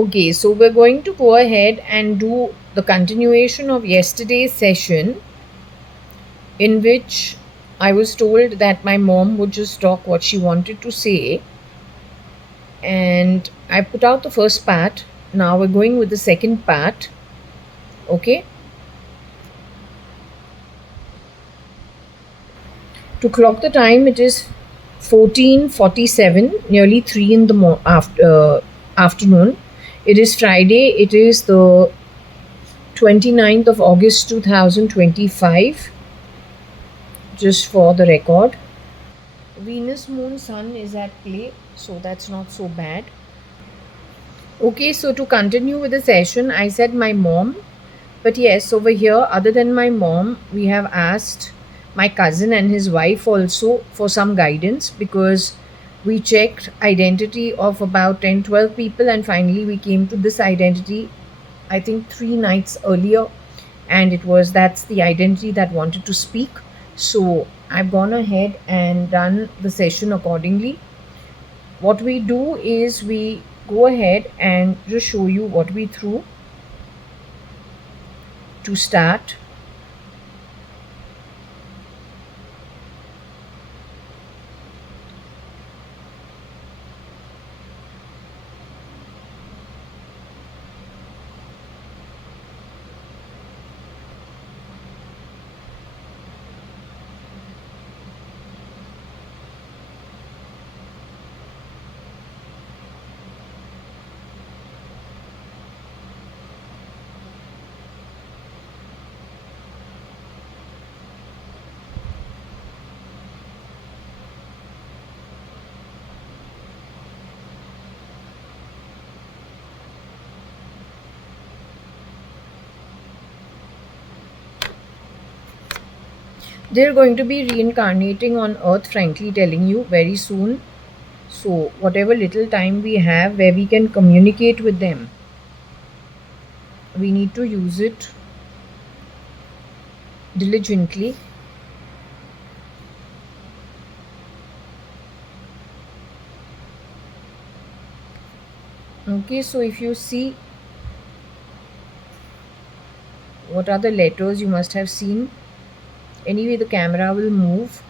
Okay, so we're going to go ahead and do the continuation of yesterday's session, in which I was told that my mom would just talk what she wanted to say, and I put out the first part. Now we're going with the second part. Okay, to clock the time, it is 14:47, nearly 3 in the afternoon. It is Friday. It is the 29th of August 2025, just for the record. Venus, Moon, Sun is at play, so that's not so bad. Okay, so to continue with the session, I said my mom, but yes, over here, other than my mom, we have asked my cousin and his wife also for some guidance, because we checked identity of about 10-12 people, and finally we came to this identity, I think 3 nights earlier, and that's the identity that wanted to speak. So I've gone ahead and done the session accordingly. What we do is we go ahead and just show you what we threw to start. They're going to be reincarnating on earth, frankly telling you, very soon. So whatever little time we have where we can communicate with them, we need to use it diligently. Okay, so if you see what are the letters, you must have seen. Anyway, the camera will move.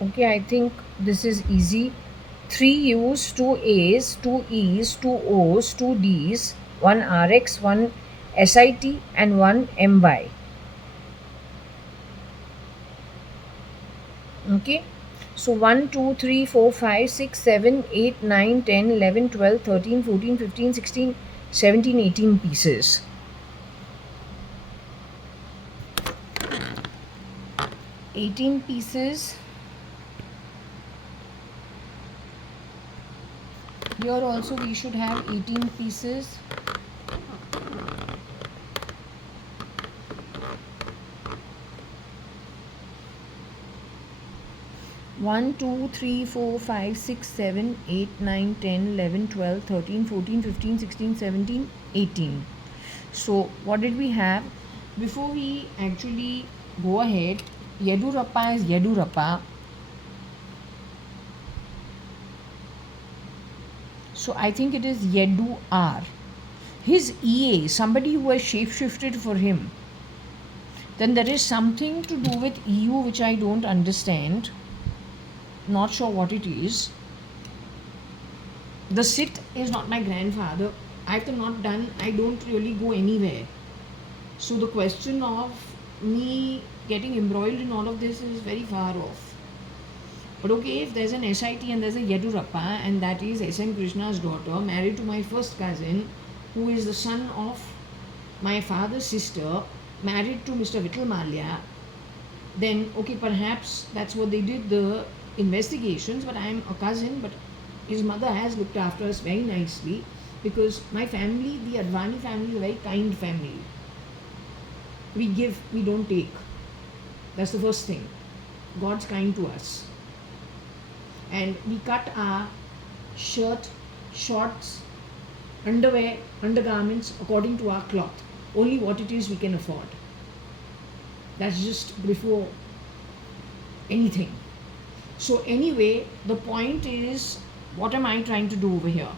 Okay, I think this is easy. 3 U's, 2 A's, 2 E's, 2 O's, 2 D's, 1 RX, 1 SIT, and 1 MY. Okay, so 1, 2, 3, 4, 5, 6, 7, 8, 9, 10, 11, 12, 13, 14, 15, 16, 17, 18 pieces. 18 pieces. Here also we should have 18 pieces. One, 2, 3, 4, 5, 6, 7, 8, 9, 10, 11, 12, 13, 14, 15, 16, 17, 18. So what did we have? Before we actually go ahead, Yedurappa is Yedurappa. So I think it is Yedu R. His EA, somebody who has shapeshifted for him. Then there is something to do with EU which I don't understand. Not sure what it is. The Sit is not my grandfather. I've not done, I don't really go anywhere. So the question of me getting embroiled in all of this is very far off. But okay, if there's an SIT and there's a Yedurappa, and that is SM Krishna's daughter, married to my first cousin, who is the son of my father's sister, married to Mr. Vittal Malia, then okay, perhaps that's what they did, the investigations. But I'm a cousin, but his mother has looked after us very nicely, because my family, the Advani family, is a very kind family. We give, we don't take. That's the first thing. God's kind to us. And we cut our shirt, shorts, underwear, undergarments according to our cloth. Only what it is we can afford. That's just before anything. So anyway, the point is, what am I trying to do over here?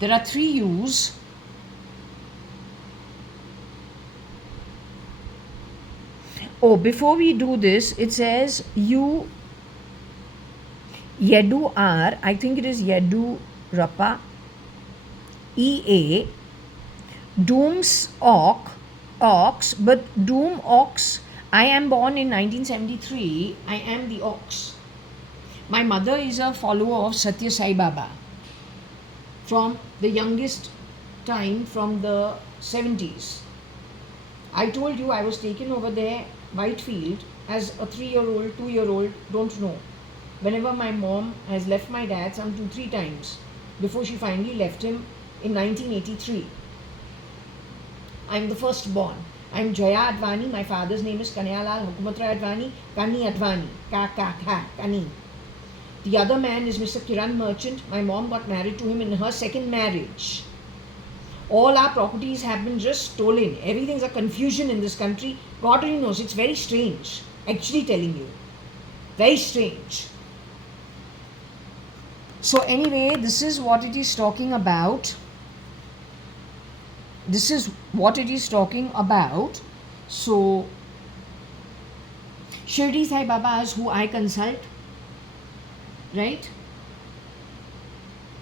There are 3 U's. Oh, before we do this, it says you Yedu R, I think it is Yedu Rapa, EA, Doom's Ox, but Doom Ox, I am born in 1973, I am the ox. My mother is a follower of Satya Sai Baba from the youngest time, from the 70s. I told you I was taken over there, Whitefield, as a 3-year-old, 2-year-old, don't know. Whenever my mom has left my dad some 2-3 times before she finally left him in 1983. I'm the firstborn. I'm JAYA.ADVANI. My father's name is Kanyalal Hukumatra Advani, Kani Advani, Kani. The other man is Mr. Kiran Merchant. My mom got married to him in her second marriage. All our properties have been just stolen. Everything's a confusion in this country. God only knows. It's very strange. Actually telling you. Very strange. So anyway, this is what it is talking about. This is what it is talking about. So Shirdi Sai Baba is who I consult. Right?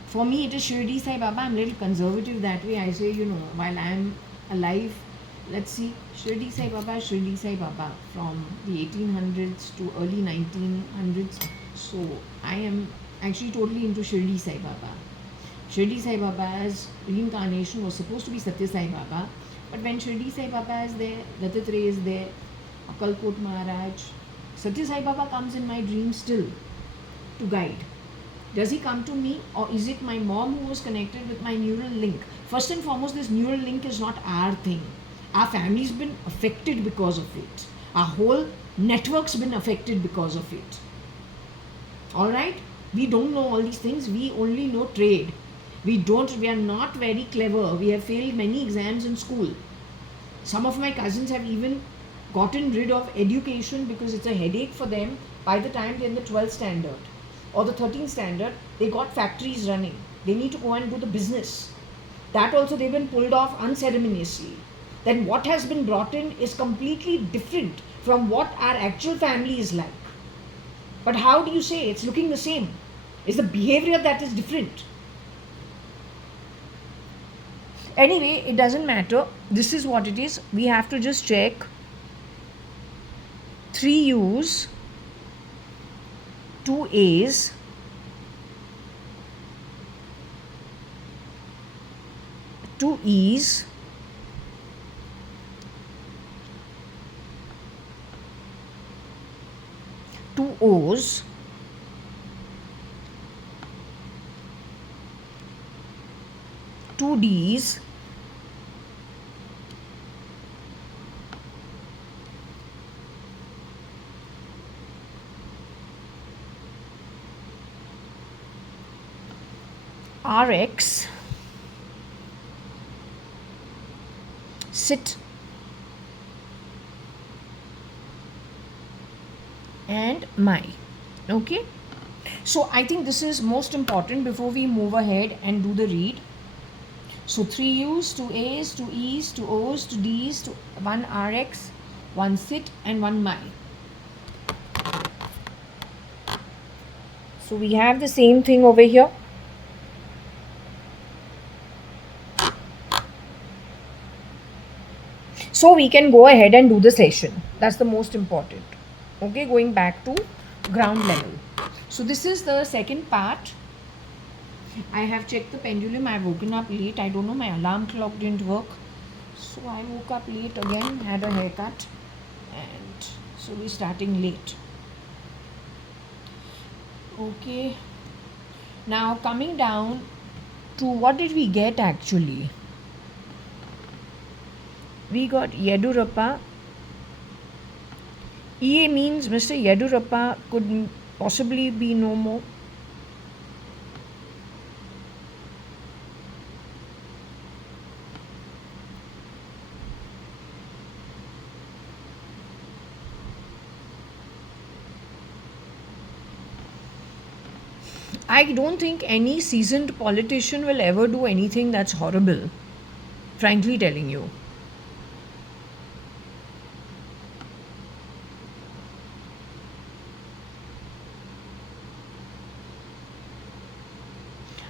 For me, it is Shirdi Sai Baba. I'm a little conservative that way. I say, while I'm alive, let's see, Shirdi Sai Baba from the 1800s to early 1900s. So I am actually totally into Shirdi Sai Baba. Shirdi Sai Baba's reincarnation was supposed to be Satya Sai Baba, but when Shirdi Sai Baba is there, Dattatreya is there, Akalkot Maharaj, Satya Sai Baba comes in my dreams still to guide. Does he come to me, or is it my mom who was connected with my neural link? First and foremost, this neural link is not our thing. Our family's been affected because of it. Our whole network's been affected because of it. Alright? We don't know all these things. We only know trade. We are not very clever. We have failed many exams in school. Some of my cousins have even gotten rid of education because it's a headache for them by the time they're in the 12th standard or the 13th standard. They got factories running. They need to go and do the business. That also they've been pulled off unceremoniously. Then what has been brought in is completely different from what our actual family is like. But how do you say it's looking the same? It's the behavior that is different. Anyway, it doesn't matter. This is what it is. We have to just check 3 U's, 2 A's, 2 E's, 2 O's, 2 D's, 'RX', sit, and 'my'. Okay, so I think this is most important before we move ahead and do the read. So 3 U's, 2 A's, 2 E's, 2 O's, 2 D's, 1 RX, 1 sit, and 1 my. So we have the same thing over here. So we can go ahead and do the session. That's the most important. Okay, going back to ground level. So this is the second part. I have checked the pendulum. I've woken up late. I don't know, my alarm clock didn't work. So I woke up late again, had a haircut, and so we're starting late. Okay. Now coming down to what did we get actually? We got Yedurappa. EA means Mr. Yedurappa could possibly be no more. I don't think any seasoned politician will ever do anything that's horrible, frankly telling you.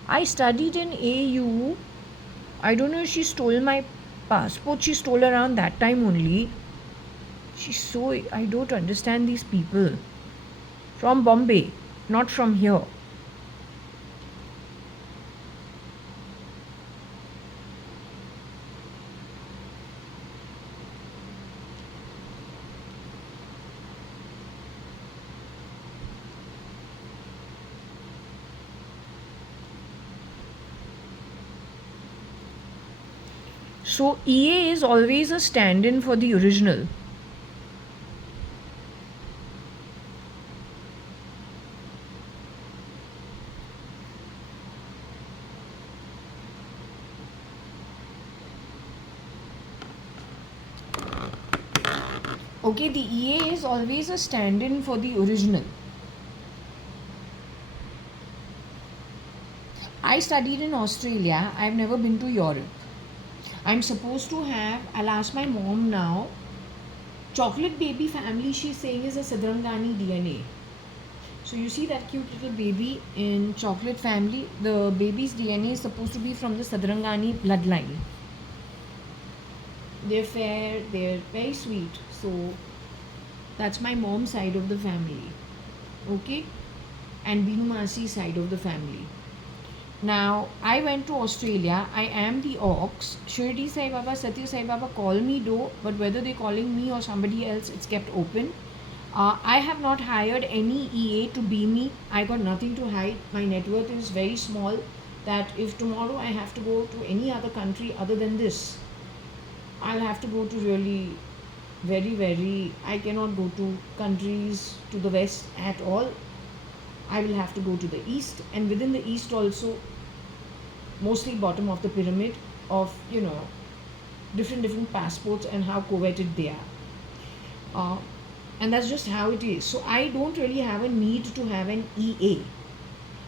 I studied in AU. I don't know if she stole my passport. She stole around that time only. She's so. I don't understand these people. From Bombay, not from here. So EA is always a stand in for the original. Okay, the EA is always a stand in for the original. I studied in Australia. I've never been to Europe. I'm supposed to have, I'll ask my mom now. Chocolate baby family, she's saying, is a Sadrangani DNA. So you see that cute little baby in chocolate family. The baby's DNA is supposed to be from the Sadrangani bloodline. They're fair, they're very sweet. So that's my mom's side of the family. Okay? And Binu Masi's side of the family. Now, I went to Australia. I am the Ox. Shirdi Sai Baba, Satya Sai Baba call me though, but whether they're calling me or somebody else, it's kept open. I have not hired any EA to be me. I got nothing to hide. My net worth is very small. That if tomorrow I have to go to any other country other than this, I'll have to go to really very, I cannot go to countries to the west at all. I will have to go to the east, and within the east also, mostly bottom of the pyramid of, different passports and how coveted they are. And that's just how it is. So I don't really have a need to have an EA.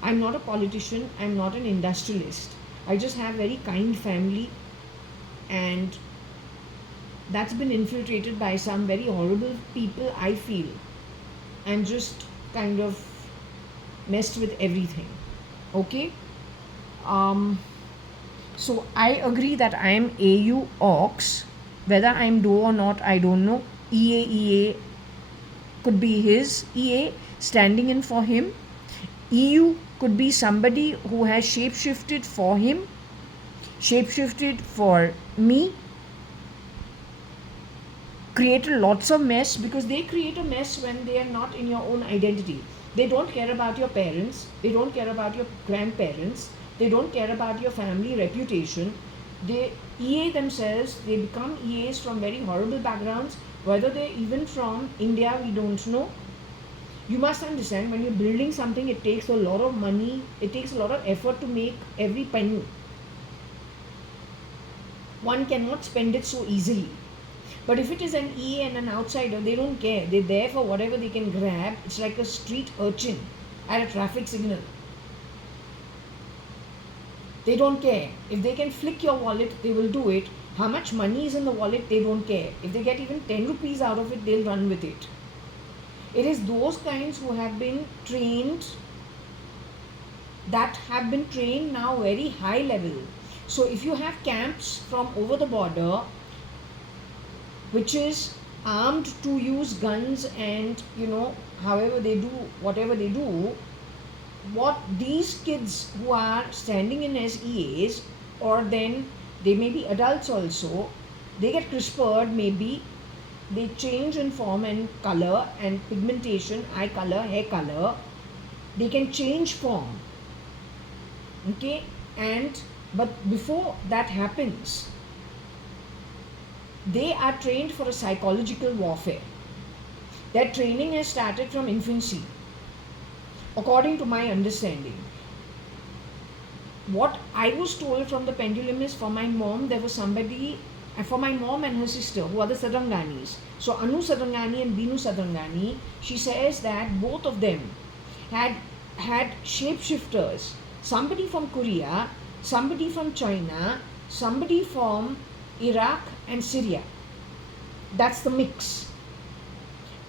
I'm not a politician, I'm not an industrialist. I just have very kind family, and that's been infiltrated by some very horrible people, I feel, and just kind of messed with everything. Okay? So I agree that I am AU Ox. Whether I'm Do or not, I don't know. EA could be his EA standing in for him. EU could be somebody who has shapeshifted for him, shapeshifted for me, created lots of mess, because they create a mess when they are not in your own identity. They don't care about your parents, they don't care about your grandparents, they don't care about your family reputation. They EA themselves, they become EAs from very horrible backgrounds. Whether they're even from India, we don't know. You must understand, when you're building something, it takes a lot of money, it takes a lot of effort to make every penny. One cannot spend it so easily. But if it is an EA and an outsider, they don't care. They're there for whatever they can grab. It's like a street urchin at a traffic signal. They don't care. If they can flick your wallet, they will do it. How much money is in the wallet, they don't care. If they get even 10 rupees out of it, they'll run with it. It is those kinds who have been trained, that have been trained now very high level. So if you have camps from over the border, which is armed to use guns and, however they do, whatever they do, what these kids who are standing in as EAs, or then they may be adults also, they get CRISPR'd maybe, they change in form and color and pigmentation, eye color, hair color, they can change form. Okay, but before that happens, they are trained for a psychological warfare. Their training has started from infancy, according to my understanding. What I was told from the pendulum is, for my mom, there was somebody, for my mom and her sister, who are the Sadranganis. So Anu Sadrangani and Binu Sadrangani, she says that both of them had had shapeshifters, somebody from Korea, somebody from China, somebody from Iraq and Syria. That's the mix.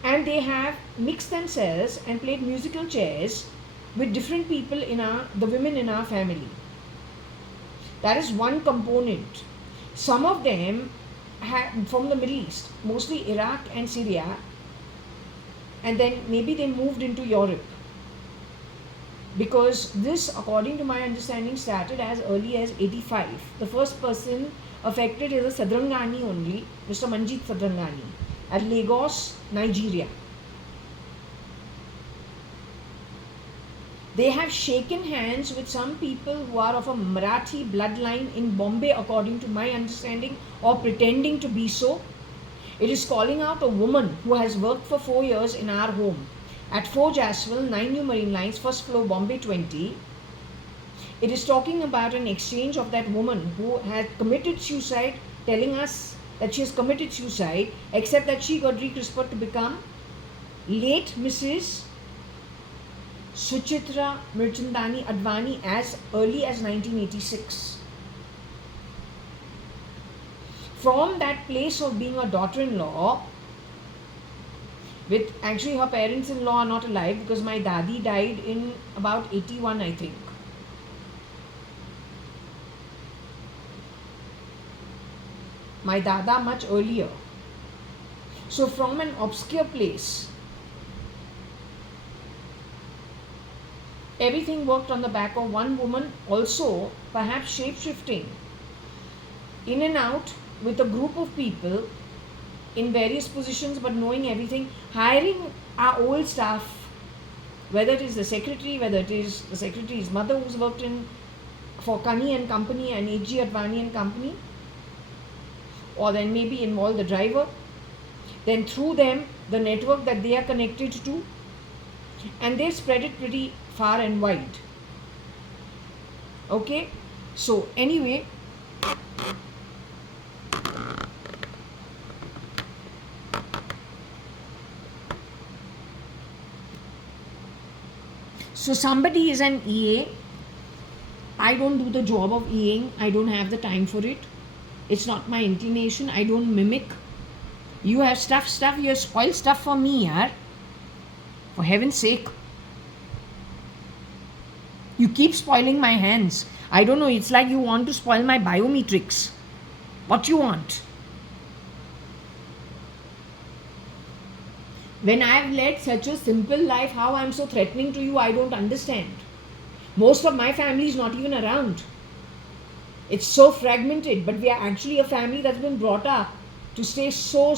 And they have mixed themselves and played musical chairs with different people the women in our family. That is one component. Some of them from the Middle East, mostly Iraq and Syria, and then maybe they moved into Europe. Because this, according to my understanding, started as early as 85. The first person affected is a Sadrangani only, Mr. Manjit Sadrangani, at Lagos, Nigeria. They have shaken hands with some people who are of a Marathi bloodline in Bombay, according to my understanding, or pretending to be so. It is calling out a woman who has worked for 4 years in our home at 4 Jaswell, 9 New Marine Lines, first floor, Bombay 20. It is talking about an exchange of that woman who had committed suicide, telling us that she has committed suicide, except that she got rechristened to become late Mrs. Suchitra Mirchandani Advani as early as 1986. From that place of being a daughter-in-law, with actually her parents-in-law are not alive because my dadi died in about 81, I think. My dada much earlier. So from an obscure place, everything worked on the back of one woman, also perhaps shape-shifting in and out with a group of people in various positions, but knowing everything, hiring our old staff, whether it is the secretary, whether it is the secretary's mother who's worked for Kani and Company and JAYA.ADVANI and Company, or then maybe involve the driver, then through them the network that they are connected to, and they spread it pretty far and wide. Okay, so anyway, so somebody is an EA. I don't do the job of EAing. I don't have the time for it. It's not my inclination. I don't mimic. You have stuff, you have spoiled stuff for me, yaar. For heaven's sake. You keep spoiling my hands. I don't know, it's like you want to spoil my biometrics. What you want? When I've led such a simple life, how I'm so threatening to you, I don't understand. Most of my family is not even around. It's so fragmented, but we are actually a family that's been brought up to stay so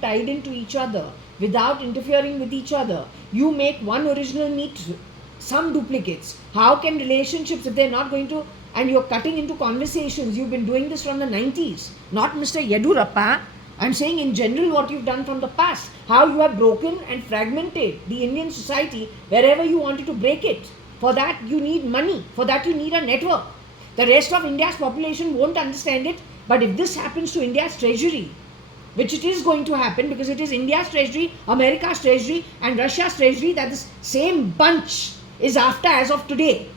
tied into each other without interfering with each other. You make one original, meet some duplicates. How can relationships, if they're not going to, and you're cutting into conversations, you've been doing this from the 90s, not Mr. Yedurappa. I'm saying in general what you've done from the past, how you have broken and fragmented the Indian society wherever you wanted to break it. For that you need money, for that you need a network. The rest of India's population won't understand it, but if this happens to India's treasury, which it is going to happen because it is India's treasury, America's treasury and Russia's treasury that this same bunch is after as of today.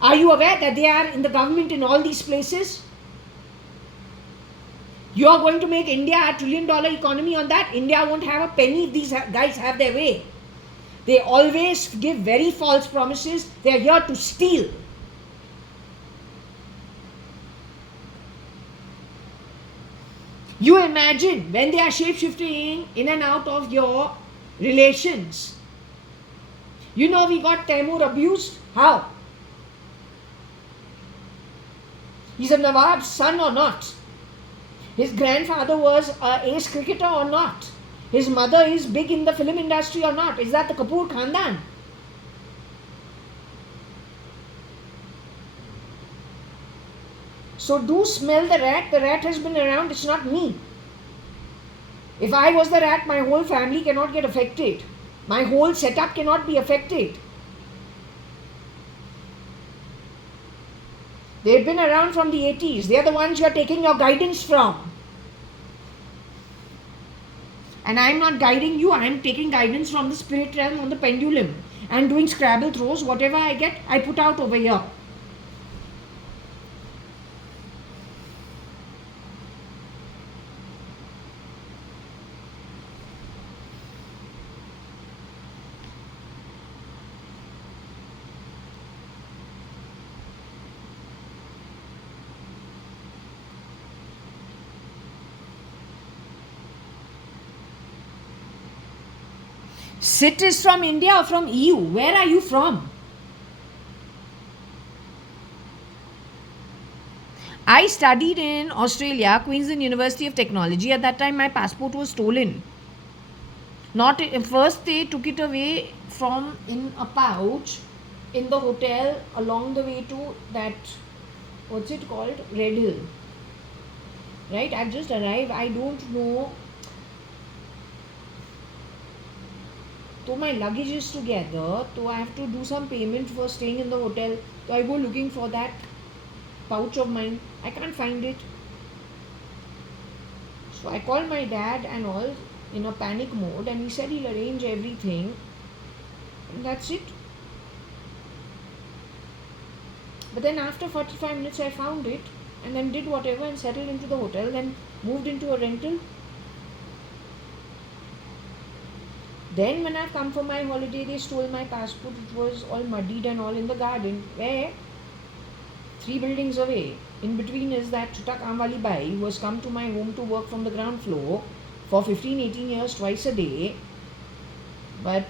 Are you aware that they are in the government in all these places? You are going to make India a $1 trillion economy on that. India won't have a penny if these guys have their way. They always give very false promises. They are here to steal. You imagine when they are shape-shifting in and out of your relations. You know we got Taimur abused. How? He's a Nawab's son or not? His grandfather was an ace cricketer or not? His mother is big in the film industry or not? Is that the Kapoor Khandan? So do smell the rat. The rat has been around. It's not me. If I was the rat, my whole family cannot get affected. My whole setup cannot be affected. They've been around from the 80s. They're the ones you are taking your guidance from. And I'm not guiding you. I'm taking guidance from the spirit realm on the pendulum. and doing Scrabble throws. Whatever I get, I put out over here. Sit is from India or from EU? Where are you from? I studied in Australia, Queensland University of Technology. At that time, my passport was stolen. Not first, they took it away from in a pouch in the hotel along the way to that, what's it called, Red Hill. Right? I just arrived. I don't know. So my luggage is together. So I have to do some payment for staying in the hotel. So I go looking for that pouch of mine. I can't find it. So I called my dad and all in a panic mode, and he said he'll arrange everything. And that's it. But then after 45 minutes I found it, and then did whatever and settled into the hotel, then moved into a rental. Then when I've come for my holiday, they stole my passport. It was all muddied and all in the garden, where 3 buildings away. In between is that Chuta Kamwali Bai, who has come to my home to work from the ground floor for 15-18 years twice a day. But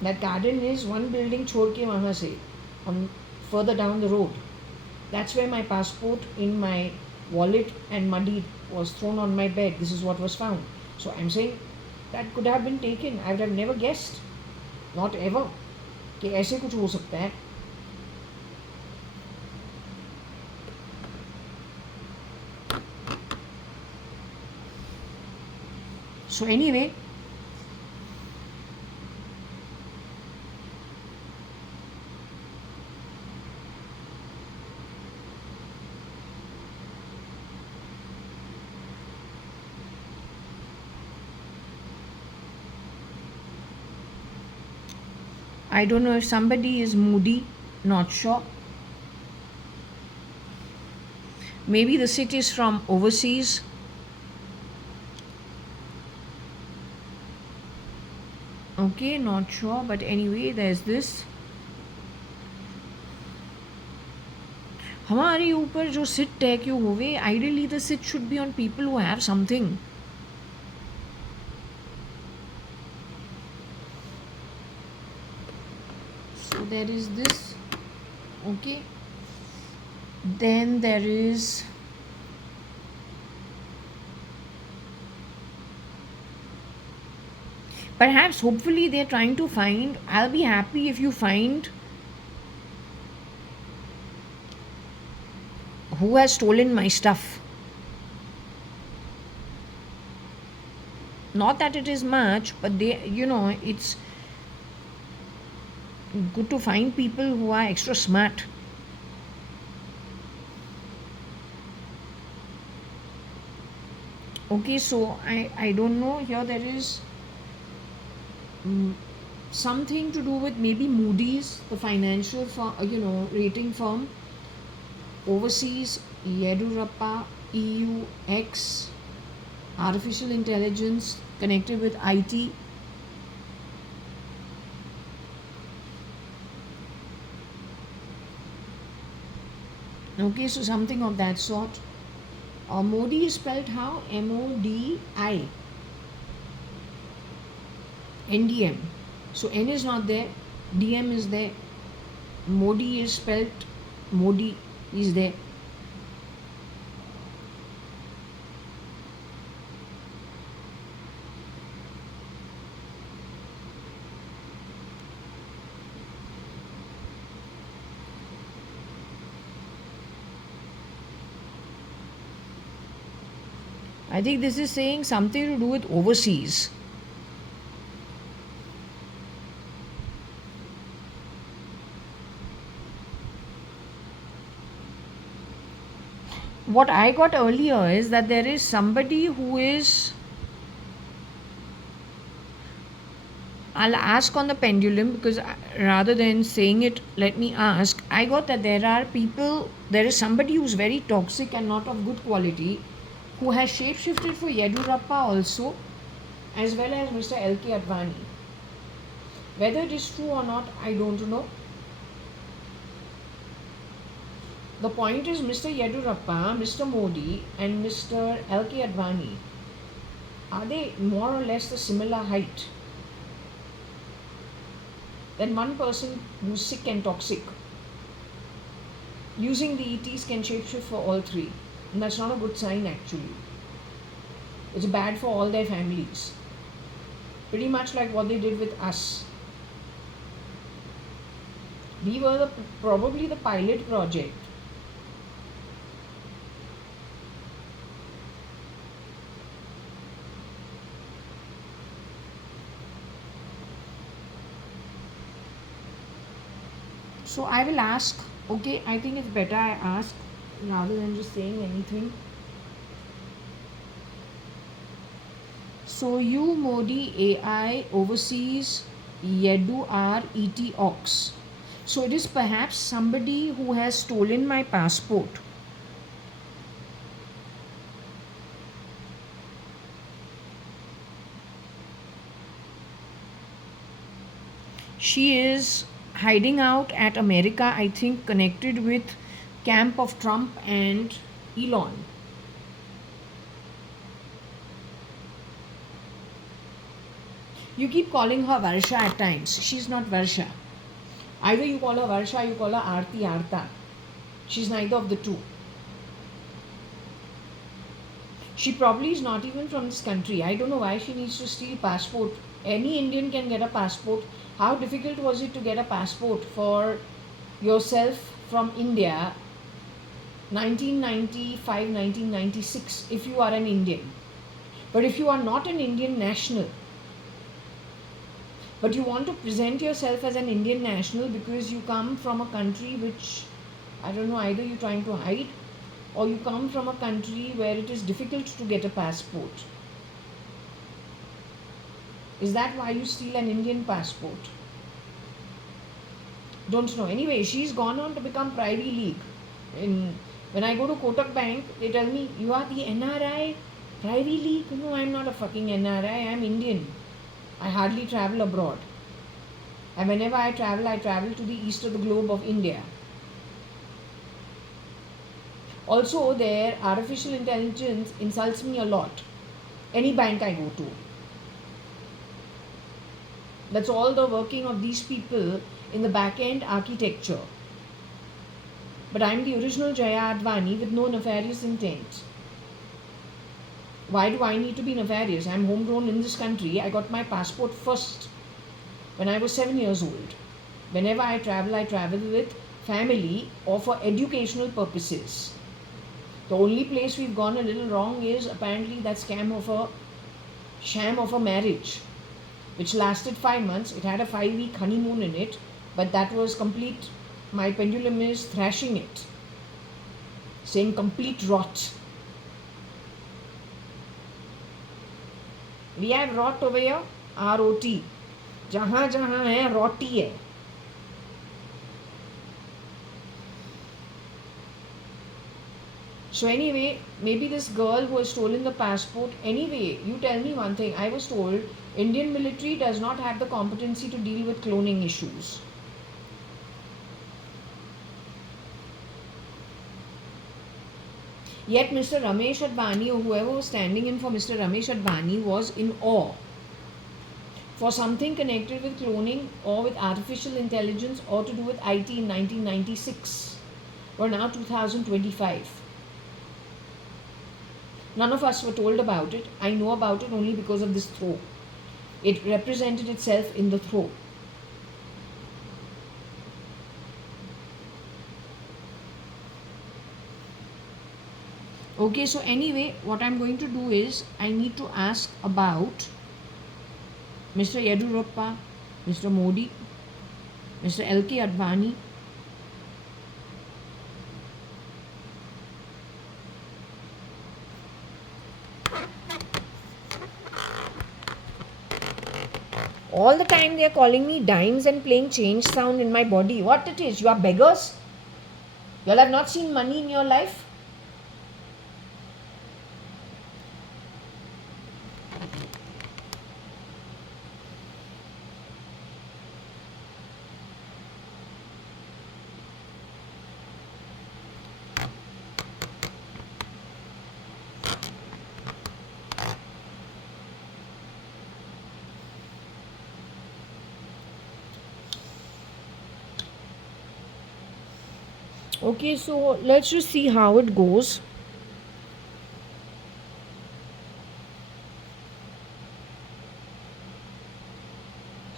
that garden is one building chhod ke wahan se, further down the road. That's where my passport in my wallet and muddied was thrown on my bed. This is what was found. So I'm saying that could have been taken. I would have never guessed, not ever, कि ऐसे कुछ हो सकता है. So anyway, I don't know if somebody is moody, not sure. Maybe the sit is from overseas. Okay, not sure, but anyway, there's this. हमारे ऊपर जो sit है क्यों होवे? Ideally the sit should be on people who have something. So there is this. Okay. Then there is perhaps, hopefully they're trying to find. I'll be happy if you find who has stolen my stuff. Not that it is much, but they, it's good to find people who are extra smart. Okay, so I don't know. Here there is something to do with maybe Moody's, the financial firm, rating firm. Overseas, Yedurappa, EUX, artificial intelligence connected with IT. Okay, so something of that sort. Modi is spelled how? MODI. NDM. So N is not there, DM is there. Modi is spelled Modi is there. I think this is saying something to do with overseas. What I got earlier is that there is somebody who is I'll ask on the pendulum, because rather than saying it, let me ask. I got that there is somebody who's very toxic and not of good quality, who has shapeshifted for Yedurappa also, as well as Mr. L.K. Advani. Whether it is true or not, I don't know. The point is, Mr. Yedurappa, Mr. Modi, and Mr. L.K. Advani, are they more or less the similar height? Then one person who's sick and toxic, using the ETs, can shapeshift for all three. And that's not a good sign actually. It's bad for all their families. Pretty much like what they did with us. We were probably the pilot project. So I will ask, okay, I think it's better I ask rather than just saying anything. So you, Modi, AI, overseas, Yedu R, ET Ox. So it is perhaps somebody who has stolen my passport. She is hiding out at America, I think, connected with camp of Trump and Elon. You keep calling her Varsha at times. She's not Varsha. Either you call her Varsha, you call her Aarti Arta. She's neither of the two. She probably is not even from this country. I don't know why she needs to steal passport. Any Indian can get a passport. How difficult was it to get a passport for yourself from India 1995, 1996 if you are an Indian? But if you are not an Indian national, but you want to present yourself as an Indian national because you come from a country which, I don't know, either you're trying to hide or you come from a country where it is difficult to get a passport. Is that why you steal an Indian passport? Don't know. Anyway, she's gone on to become Privy League. When I go to Kotak Bank, they tell me, you are the NRI Privy League? No, I'm not a fucking NRI. I'm Indian. I hardly travel abroad. And whenever I travel to the east of the globe of India. Also, their artificial intelligence insults me a lot. Any bank I go to. That's all the working of these people in the back-end architecture. But I'm the original JAYA.ADVANI with no nefarious intent. Why do I need to be nefarious? I'm homegrown in this country. I got my passport first when I was 7 years old. Whenever I travel with family or for educational purposes. The only place we've gone a little wrong is apparently that sham of a marriage, which lasted 5 months. It had a 5-week honeymoon in it, but that was complete. My pendulum is thrashing it, saying complete rot. We have rot over here, R-O-T. जहाँ जहाँ है रोटी है. So anyway, maybe this girl who has stolen the passport, anyway, you tell me one thing. I was told Indian military does not have the competency to deal with cloning issues. Yet Mr. Ramesh Advani or whoever was standing in for Mr. Ramesh Advani was in awe for something connected with cloning or with artificial intelligence or to do with IT in 1996. We're now 2025. None of us were told about it. I know about it only because of this throw. It represented itself in the throw. Okay, so anyway, what I'm going to do is I need to ask about Mr. Yedurappa, Mr. Modi, Mr. L.K. Advani, All the time they are calling me dimes and playing change sound in my body. What it is? You are beggars? You all have not seen money in your life? Okay, so let's just see how it goes.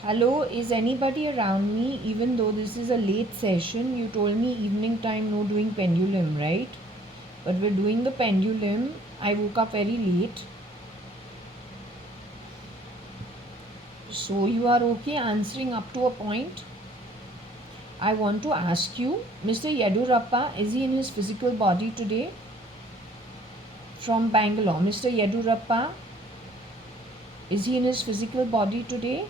Hello, is anybody around me? Even though this is a late session, you told me evening time no doing pendulum, right? But we're doing the pendulum. I woke up very late. So you are okay answering up to a point? I want to ask you, Mr. Yedurappa, is he in his physical body today? From Bangalore. Mr. Yedurappa, is he in his physical body today?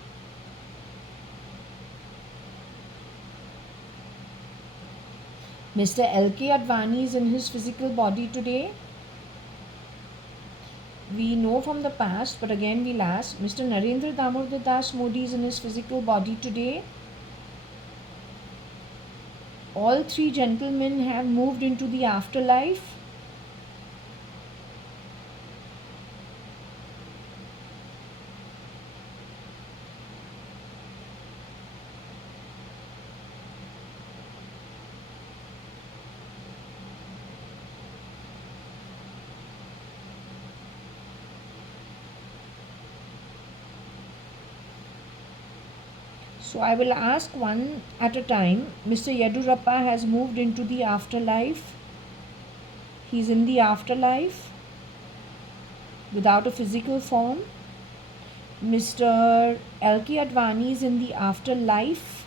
Mr. L.K. Advani is in his physical body today. We know from the past, but again we'll ask, Mr. Narendra Damodar Das Modi is in his physical body today. All three gentlemen have moved into the afterlife. So I will ask one at a time. Mr. Yedurappa has moved into the afterlife. He's in the afterlife without a physical form. Mr. L.K. Advani is in the afterlife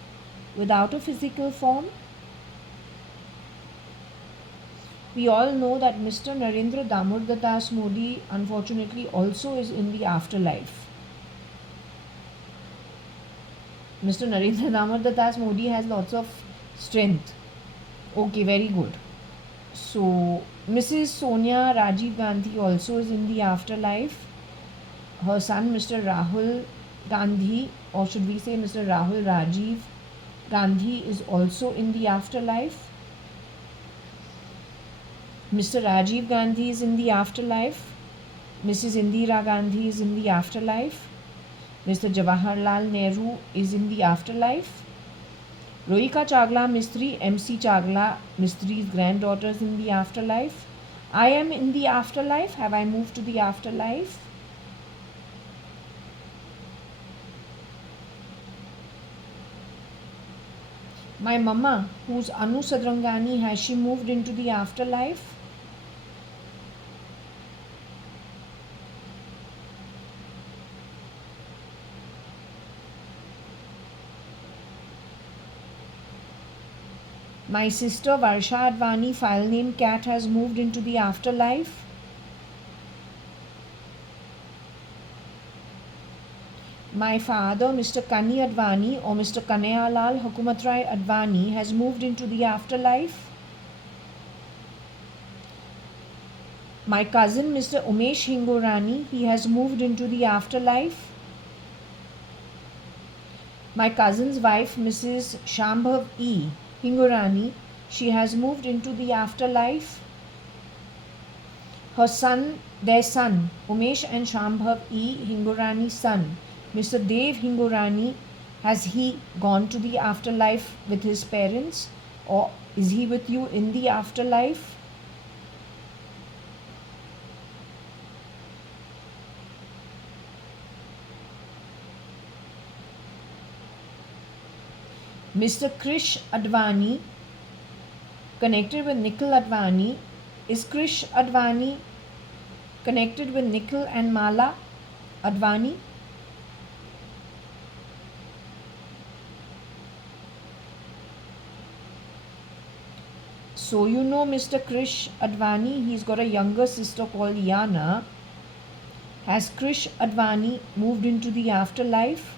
without a physical form. We all know that Mr. Narendra Damodar Das Modi unfortunately also is in the afterlife. Mr. Narendra Damodar Das Modi has lots of strength. Okay, very good. So, Mrs. Sonia Rajiv Gandhi also is in the afterlife. Her son, Mr. Rahul Gandhi, or should we say Mr. Rahul Rajiv Gandhi, is also in the afterlife. Mr. Rajiv Gandhi is in the afterlife. Mrs. Indira Gandhi is in the afterlife. Mr. Jawaharlal Nehru is in the afterlife. Rohika Chagla Mistry, MC Chagla Mistry's granddaughter is in the afterlife. I am in the afterlife. Have I moved to the afterlife? My mama, who's Anu Sadrangani, has she moved into the afterlife? My sister Varsha Advani, file name Cat, has moved into the afterlife. My father, Mr. Kani Advani or Mr. Kanayalal Hukumatrai Advani, has moved into the afterlife. My cousin, Mr. Umesh Hingorani, he has moved into the afterlife. My cousin's wife, Mrs. Shambhav E. Hingorani, she has moved into the afterlife. Her son, their son, Umesh and Shambhav E. Hingorani's son, Mr. Dev Hingorani, has he gone to the afterlife with his parents, or is he with you in the afterlife? Mr. Krish Advani, connected with Nikhil Advani. Is Krish Advani connected with Nikhil and Mala Advani? So you know Mr. Krish Advani, he's got a younger sister called Yana. Has Krish Advani moved into the afterlife?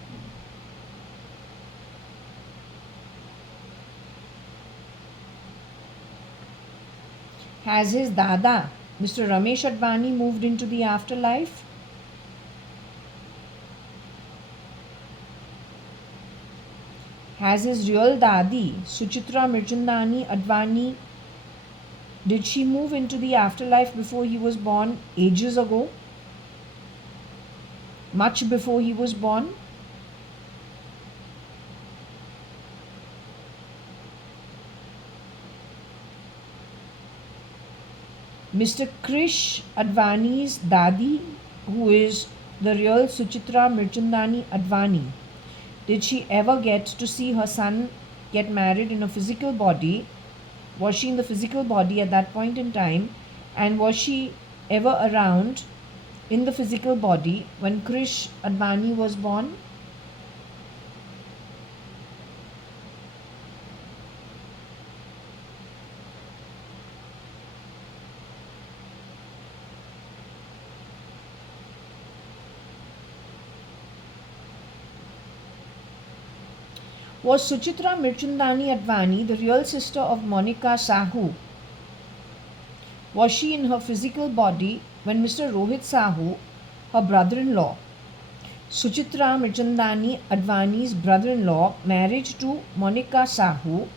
Has his dada, Mr. Ramesh Advani, moved into the afterlife? Has his real dadi, Suchitra Mirchandani Advani, did she move into the afterlife before he was born ages ago? Much before he was born? Mr. Krish Advani's dadi, who is the real Suchitra Mirchandani Advani, did she ever get to see her son get married in a physical body? Was she in the physical body at that point in time? And was she ever around in the physical body when Krish Advani was born? Was Suchitra Mirchandani Advani the real sister of Monica Sahu? Was she in her physical body when Mr. Rohit Sahu, her brother-in-law, Suchitra Mirchandani Advani's brother-in-law, married to Monica Sahu,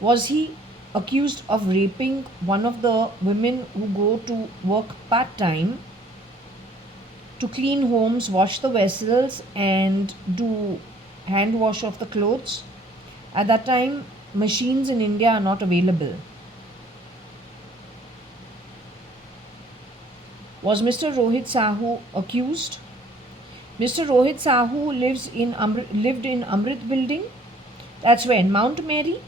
was he accused of raping one of the women who go to work part-time to clean homes, wash the vessels, and do hand wash of the clothes? At that time, machines in India are not available. Was Mr. Rohit Sahu accused? Mr. Rohit Sahu lived in Amrit building. That's where, in Mount Mary.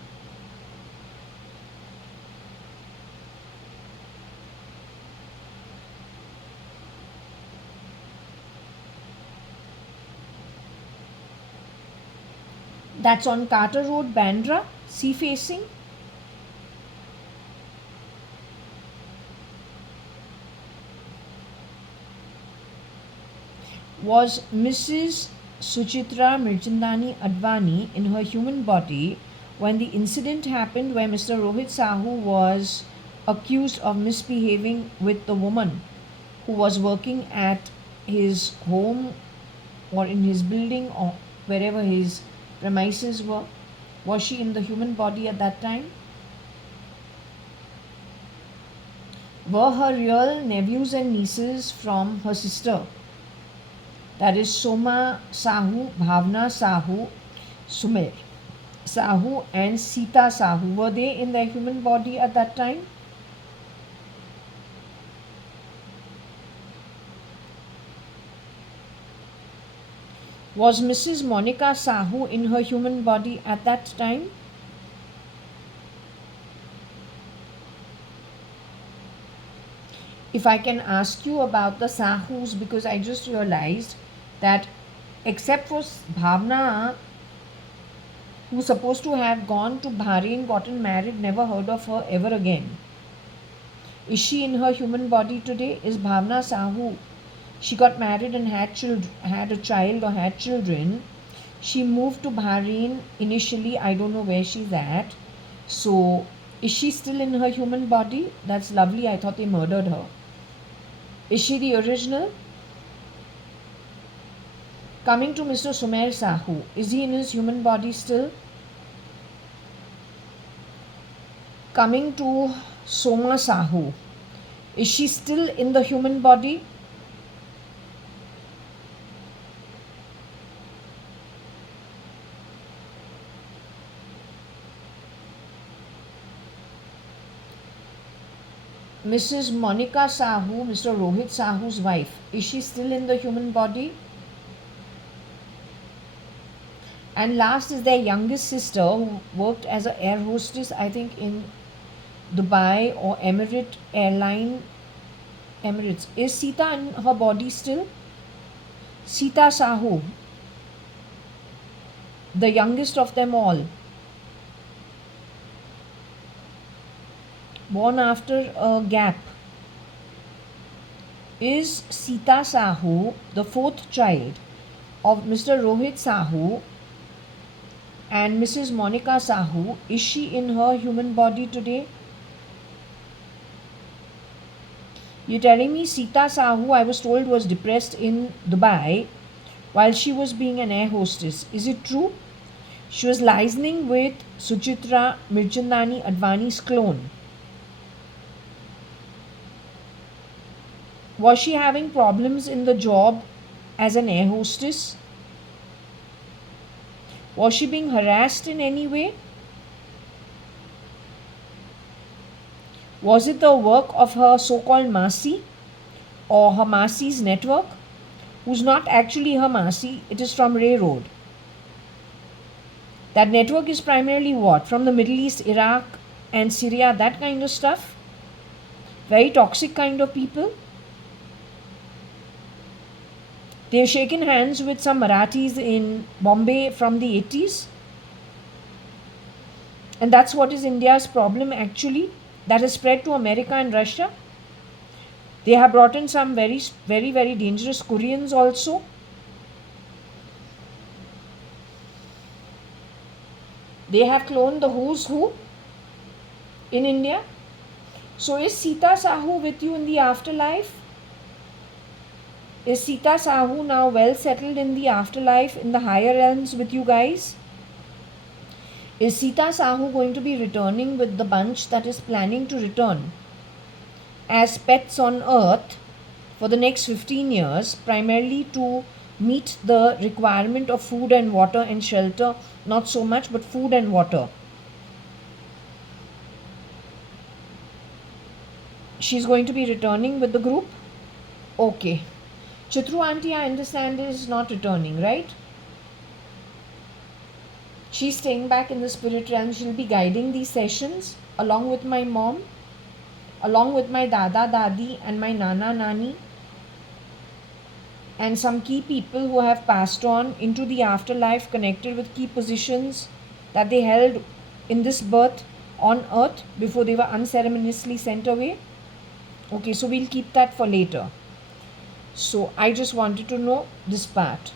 That's on Carter Road, Bandra, sea facing. Was Mrs. Suchitra Mirchandani Advani in her human body when the incident happened where Mr. Rohit Sahu was accused of misbehaving with the woman who was working at his home or in his building or wherever his premises were? Was she in the human body at that time? Were her real nephews and nieces from her sister, that is Soma Sahu, Bhavna Sahu, Sumer Sahu, and Sita Sahu, were they in their human body at that time? Was Mrs. Monica Sahu in her human body at that time? If I can ask you about the Sahus, because I just realized that except for Bhavna, who's supposed to have gone to Bahrain, gotten married, never heard of her ever again. Is she in her human body today? Is Bhavna Sahu? She got married and had a child or had children. She moved to Bahrain initially. I don't know where she's at. So, is she still in her human body? That's lovely. I thought they murdered her. Is she the original? Coming to Mr. Sumer Sahu, is he in his human body still? Coming to Soma Sahu, is she still in the human body? Mrs. Monica Sahu, Mr. Rohit Sahu's wife, is she still in the human body? And last is their youngest sister who worked as an air hostess, I think in Dubai or Emirates. Is Sita in her body still? Sita Sahu, the youngest of them all, born after a gap. Is Sita Sahu the fourth child of Mr. Rohit Sahu and Mrs. Monica Sahu? Is she in her human body today? You're telling me Sita Sahu, I was told, was depressed in Dubai while she was being an air hostess. Is it true? She was liaising with Suchitra Mirchandani Advani's clone. Was she having problems in the job as an air hostess? Was she being harassed in any way? Was it the work of her so-called Masi or her Masi's network, who's not actually her Masi, it is from Railroad. That network is primarily what? From the Middle East, Iraq and Syria, that kind of stuff? Very toxic kind of people. They've shaken hands with some Marathis in Bombay from the 80s. And that's what is India's problem actually. That has spread to America and Russia. They have brought in some very, very, very dangerous Koreans also. They have cloned the who's who in India. So is Sita Sahu with you in the afterlife? Is Sita Sahu now well settled in the afterlife, in the higher realms with you guys? Is Sita Sahu going to be returning with the bunch that is planning to return as pets on earth for the next 15 years, primarily to meet the requirement of food and water and shelter? Not so much, but food and water. She's going to be returning with the group? Okay. Chitru auntie, I understand, is not returning, right? She's staying back in the spirit realm. She'll be guiding these sessions along with my mom, along with my dada, dadi and my nana, nani, and some key people who have passed on into the afterlife connected with key positions that they held in this birth on earth before they were unceremoniously sent away. Okay, so we'll keep that for later. So I just wanted to know this part.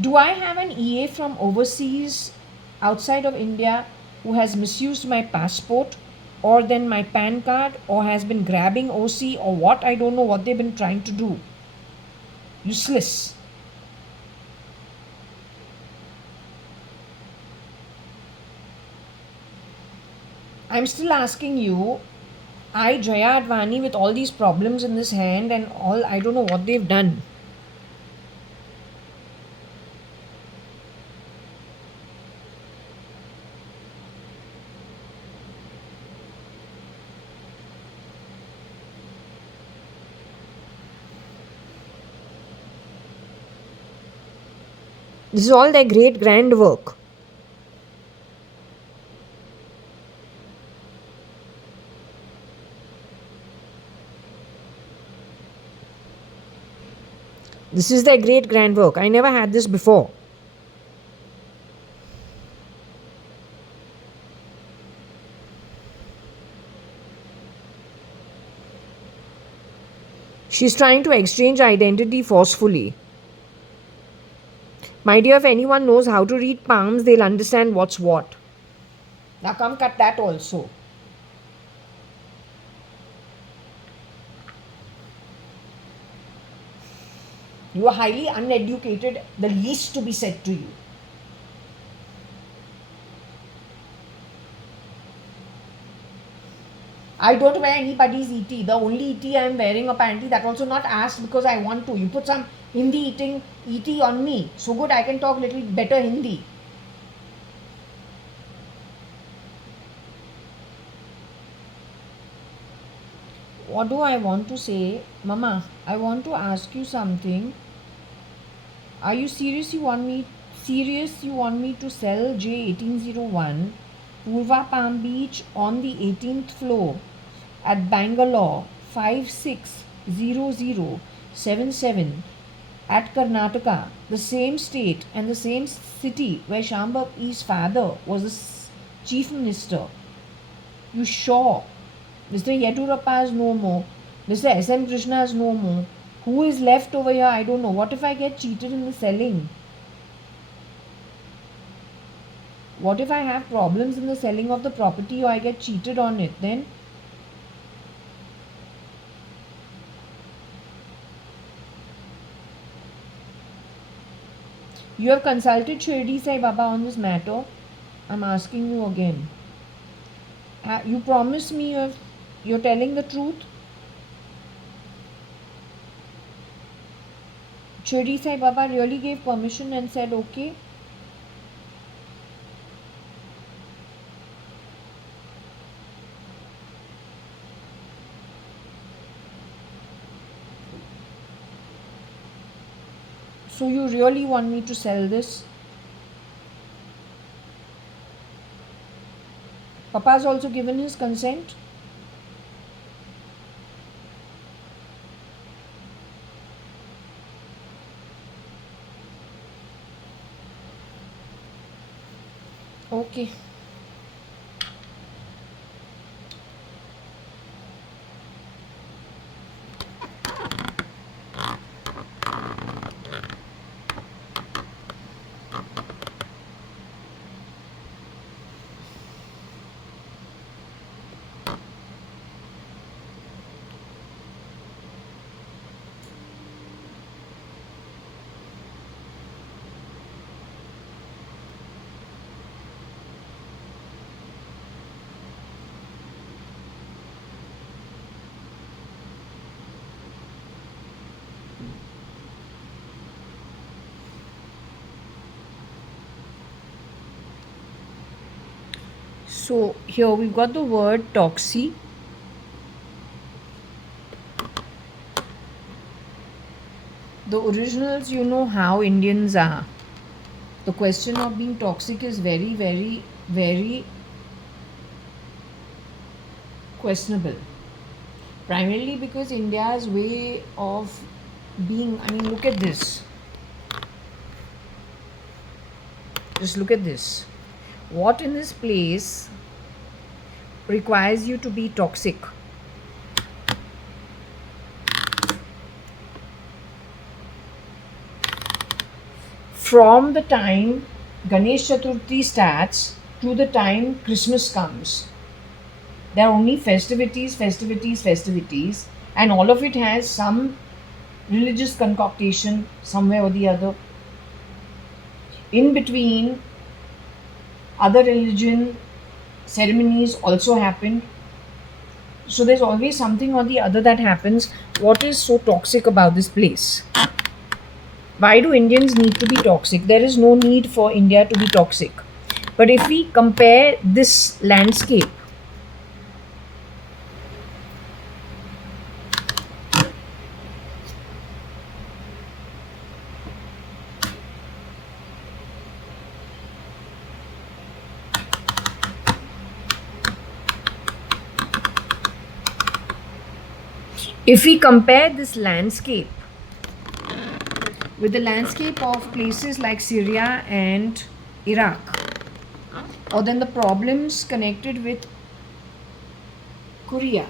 Do I have an EA from overseas outside of India who has misused my passport or then my PAN card or has been grabbing OC or what? I don't know what they've been trying to do. Useless. I'm still asking you, Jaya.ADVANI, with all these problems in this hand and all, I don't know what they've done. This is all their great grand work. This is their great grand work. I never had this before. She's trying to exchange identity forcefully. My dear, if anyone knows how to read palms, they'll understand what's what. Now come cut that also. You are highly uneducated, the least to be said to you. I don't wear anybody's ET. The only ET I am wearing a panty, that also not asked because I want to. You put some Hindi eating ET on me. So good, I can talk little better Hindi. What do I want to say? Mama, I want to ask you something. Are you serious? You want me to sell J1801 Purva Palm Beach on the 18th floor at Bangalore 560077 at Karnataka, the same state and the same city where Shambhavi's father was the chief minister? You sure? Mr. Yedurappa is no more. Mr. S.M. Krishna is no more. Who is left over here? I don't know. What if I get cheated in the selling? What if I have problems in the selling of the property or I get cheated on it then? You have consulted Shirdi Sai Baba on this matter. I'm asking you again. You promised me you're telling the truth. Shirdi Sai Baba really gave permission and said okay. So you really want me to sell this? Papa's also given his consent. Okay. So here we've got the word toxi. The originals, you know how Indians are. The question of being toxic is very, very, very questionable. Primarily because India's way of being, I mean, look at this. Just look at this. What in this place requires you to be toxic? From the time Ganesh Chaturthi starts to the time Christmas comes, there are only festivities, festivities, festivities, and all of it has some religious concoction somewhere or the other. In between, other religion ceremonies also happen. So there's always something or the other that happens. What is so toxic about this place? Why do Indians need to be toxic? There is no need for India to be toxic. But if we compare this landscape, if we compare this landscape with the landscape of places like Syria and Iraq, or then the problems connected with Korea,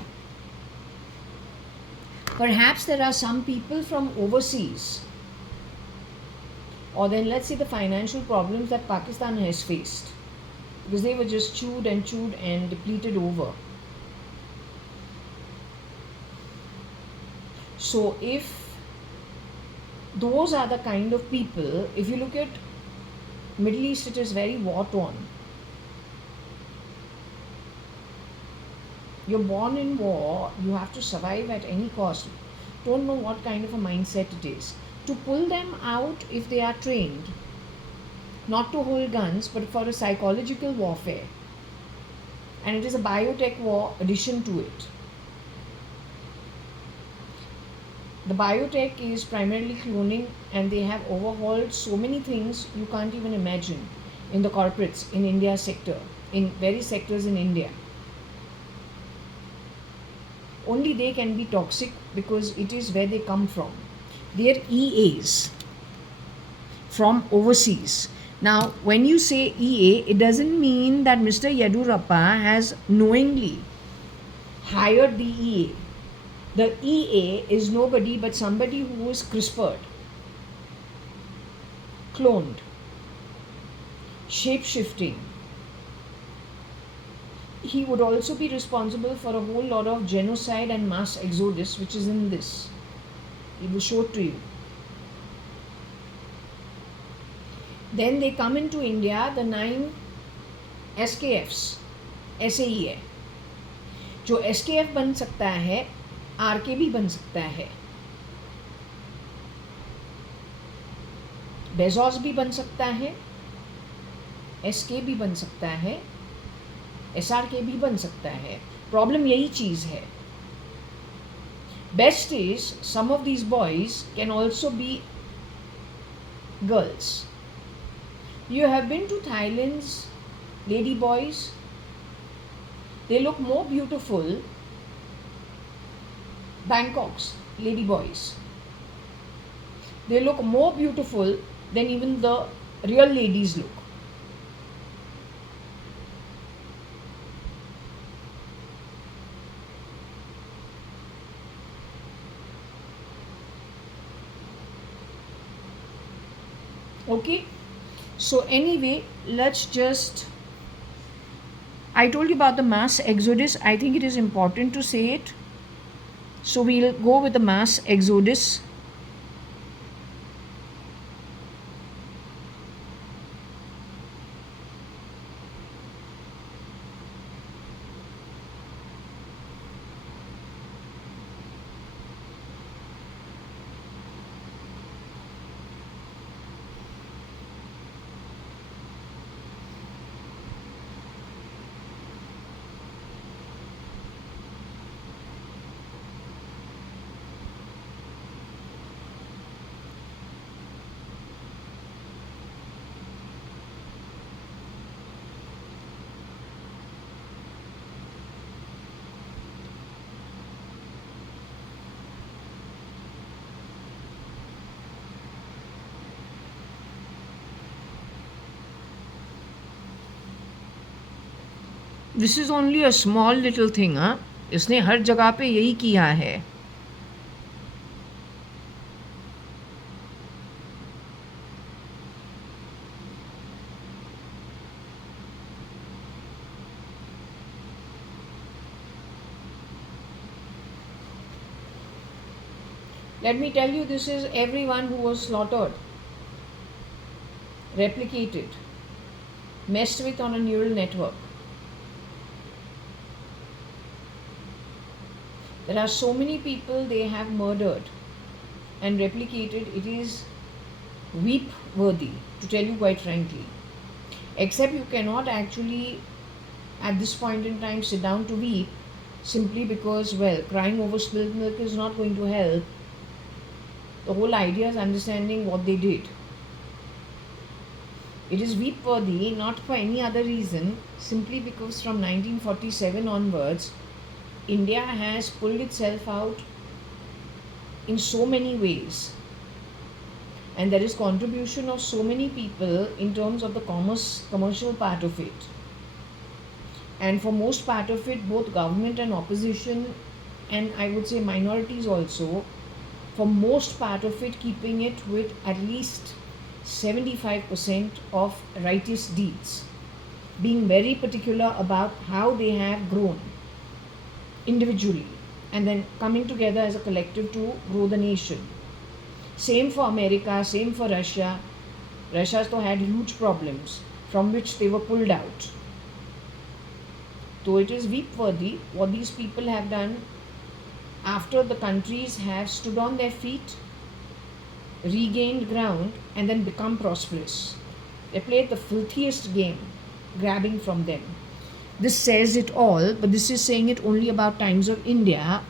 perhaps there are some people from overseas, or then let's say the financial problems that Pakistan has faced, because they were just chewed and depleted over. So if those are the kind of people, if you look at Middle East, it is very war torn. You're born in war, you have to survive at any cost. Don't know what kind of a mindset it is. To pull them out if they are trained, not to hold guns, but for a psychological warfare. And it is a biotech war addition to it. The biotech is primarily cloning, and they have overhauled so many things you can't even imagine in the corporates in India sector, in various sectors in India. Only they can be toxic because it is where they come from. They are EAs from overseas. Now, when you say EA, it doesn't mean that Mr. Yedurappa has knowingly hired the EA. The EA is nobody but somebody who is CRISPR'd, cloned, shape-shifting. He would also be responsible for a whole lot of genocide and mass exodus, which is in this. He will show it to you. Then they come into India, the 9 SKFs, SAE है. जो SKF बन सकता है, RK भी बन सकता है, Bezos भी बन सकता है, SK भी बन सकता है, SRK भी बन सकता है. प्रॉब्लम यही चीज़ है. Best is some of these boys can also be girls. You have been to Thailand's lady boys? They look more beautiful. Bangkok's lady boys, they look more beautiful than even the real ladies look. Okay, so anyway, I told you about the mass exodus. I think it is important to say it. So we'll go with the mass exodus. This is only a small little thing, हाँ. इसने हर जगह पे यही किया है. Let me tell you, this is everyone who was slaughtered, replicated, messed with on a neural network. There are so many people they have murdered and replicated. It is weep worthy, to tell you quite frankly. Except you cannot actually at this point in time sit down to weep, simply because, well, crying over spilled milk is not going to help. The whole idea is understanding what they did. It is weep worthy not for any other reason, simply because from 1947 onwards, India has pulled itself out in so many ways, and there is contribution of so many people in terms of the commercial part of it, and for most part of it, both government and opposition, and I would say minorities also, for most part of it, keeping it with at least 75% of righteous deeds, being very particular about how they have grown individually and then coming together as a collective to grow the nation. Same for America, same for Russia. Russia also had huge problems from which they were pulled out. So it is weep-worthy what these people have done after the countries have stood on their feet, regained ground, and then become prosperous. They played the filthiest game, grabbing from them. This says it all, but this is saying it only about times of India.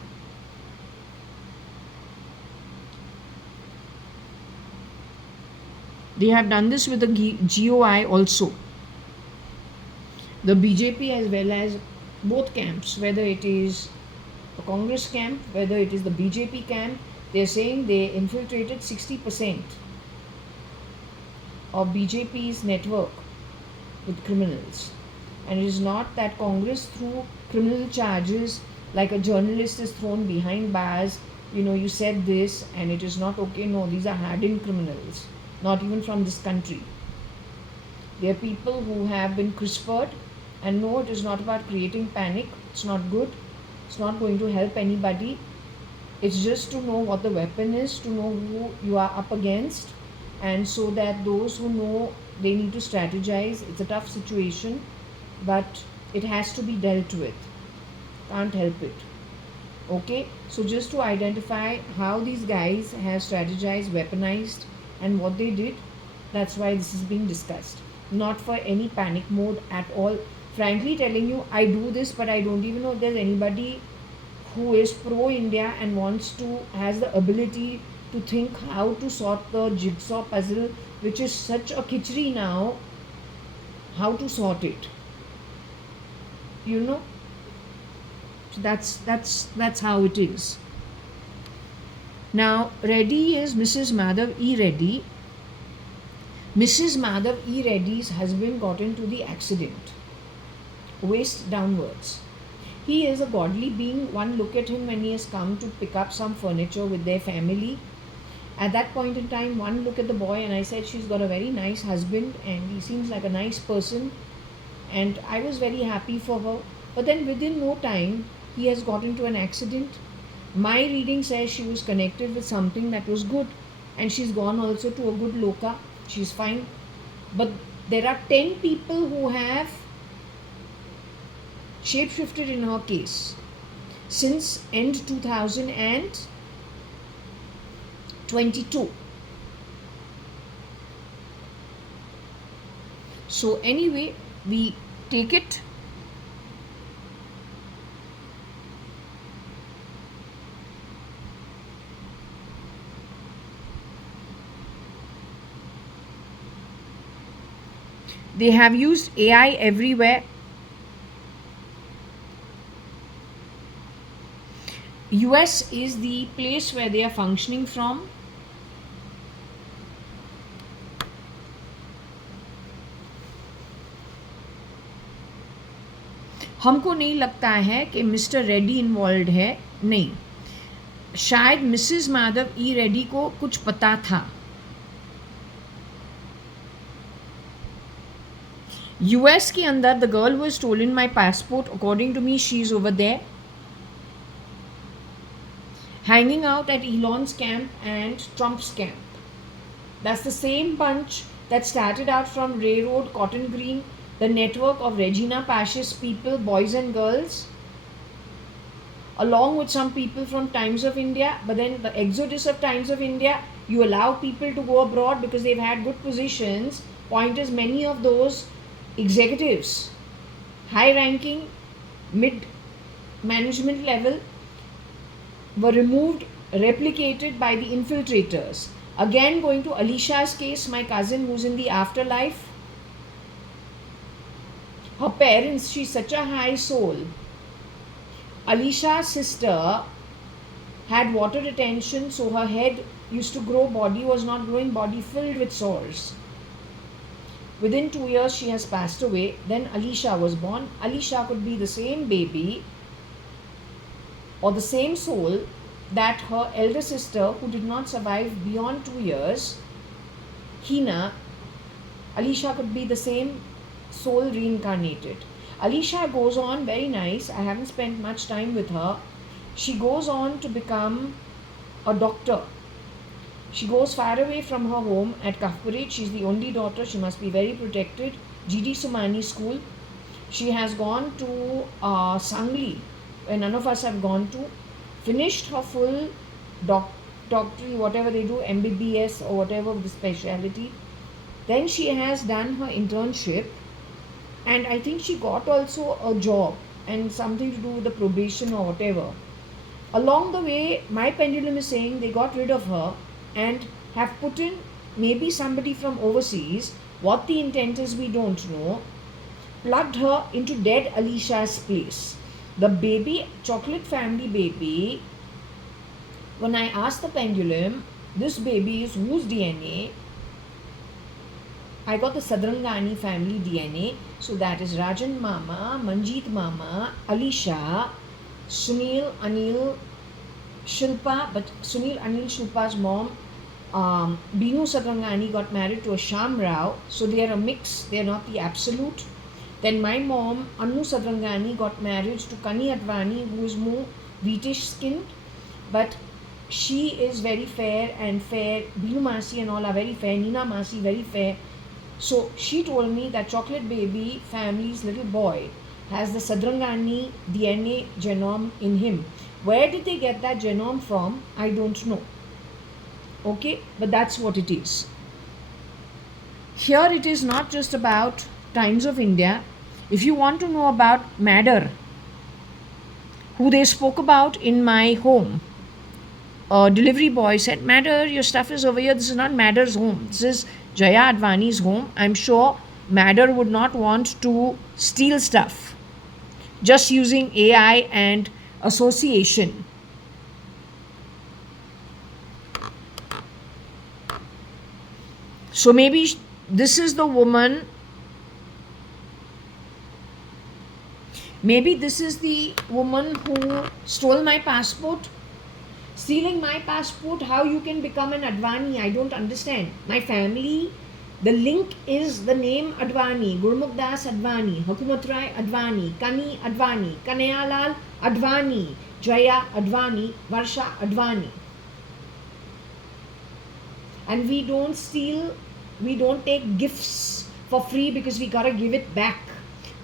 They have done this with the GOI also. The BJP as well as both camps, whether it is the Congress camp, whether it is the BJP camp, they are saying they infiltrated 60% of BJP's network with criminals. And it is not that Congress threw criminal charges like a journalist is thrown behind bars, you said this and it is not okay. No, these are hardened criminals, not even from this country. They are people who have been CRISPR'd, and no, it is not about creating panic. It's not good. It's not going to help anybody. It's just to know what the weapon is, to know who you are up against, and so that those who know They need to strategize. It's a tough situation, but it has to be dealt with. Can't help it. Okay, so just to identify how these guys have strategized, weaponized, and what they did, that's why this is being discussed. Not for any panic mode at all. Frankly telling you, I do this, but I don't even know if there's anybody who is pro India and has the ability to think how to sort the jigsaw puzzle, which is such a khichdi now, how to sort it. You know? So that's how it is. Now, Reddy is Mrs. Madhav E. Reddy. Mrs. Madhav E. Reddy's husband got into the accident, waist downwards. He is a godly being. One look at him when he has come to pick up some furniture with their family. At that point in time, one look at the boy, and I said, she's got a very nice husband and he seems like a nice person. And I was very happy for her. But then within no time, he has got into an accident. My reading says she was connected with something that was good. And she's gone also to a good loka. She's fine. But there are 10 people who have shapeshifted in her case since end 2022. So anyway, we take it. They have used AI everywhere. US is the place where they are functioning from. हमको नहीं लगता है कि mister Reddy involve है. नहीं, शायद Mrs Madhav ई रेड्डी को कुछ पता था. US के अंदर the girl was stolen my passport. According to me she is over there hanging out at Elon's camp and Trump's camp. That's the same bunch that started out from Railroad, Cotton Green, the network of Regina Pacis people, boys and girls, along with some people from Times of India. But then the exodus of Times of India, you allow people to go abroad because they've had good positions. Point is, many of those executives, high ranking, mid management level, were removed, replicated by the infiltrators. Again, going to Alisha's case, my cousin who's in the afterlife. Her parents, she's such a high soul. Alisha's sister had water retention, so her head used to grow, body was not growing, body filled with sores. Within 2 years, she has passed away. Then Alisha was born. Alisha could be the same baby or the same soul that her elder sister, who did not survive beyond 2 years, Hina, Alisha could be the same soul reincarnated. Alisha goes on, very nice, I haven't spent much time with her. She goes on to become a doctor. She goes far away from her home at Kafpurit. She's the only daughter. She must be very protected. GD Sumani school. She has gone to Sangli, where none of us have gone to. Finished her full doctorate, whatever they do, MBBS or whatever the speciality. Then she has done her internship, and I think she got also a job and something to do with the probation or whatever. Along the way, my pendulum is saying they got rid of her and have put in maybe somebody from overseas. What the intent is, we don't know. Plugged her into dead Alisha's place. The baby, chocolate family baby, when I asked the pendulum, this baby is whose DNA? I got the Sadrangani family DNA. So that is Rajan Mama, Manjeet Mama, Alisha, Sunil, Anil, Shilpa. But Sunil, Anil, Shilpa's mom, Binu Sadrangani, got married to a Sham Rao. So they are a mix. They are not the absolute. Then my mom, Annu Sadrangani, got married to JAYA.ADVANI, who is more wheatish skinned, but she is very fair and fair. Binu Masi and all are very fair. Nina Masi, very fair. So she told me that chocolate baby family's little boy has the Sadrangani DNA genome in him. Where did they get that genome from? I don't know. Okay, but that's what it is. Here it is not just about Times of India. If you want to know about Madder, who they spoke about in my home, a delivery boy said, Madder, your stuff is over here. This is not Madder's home. This is Jaya.ADVANI's home. I'm sure Madder would not want to steal stuff just using AI and association. So maybe this is the woman. Maybe this is the woman who stole my passport. Stealing my passport, how you can become an Advani? I don't understand. My family, the link is the name Advani, Gurmukh Das Advani, Hukumat Rai Advani, Kani Advani, Kanayalal Advani, Jaya Advani, Varsha Advani. And we don't steal, we don't take gifts for free because we gotta give it back.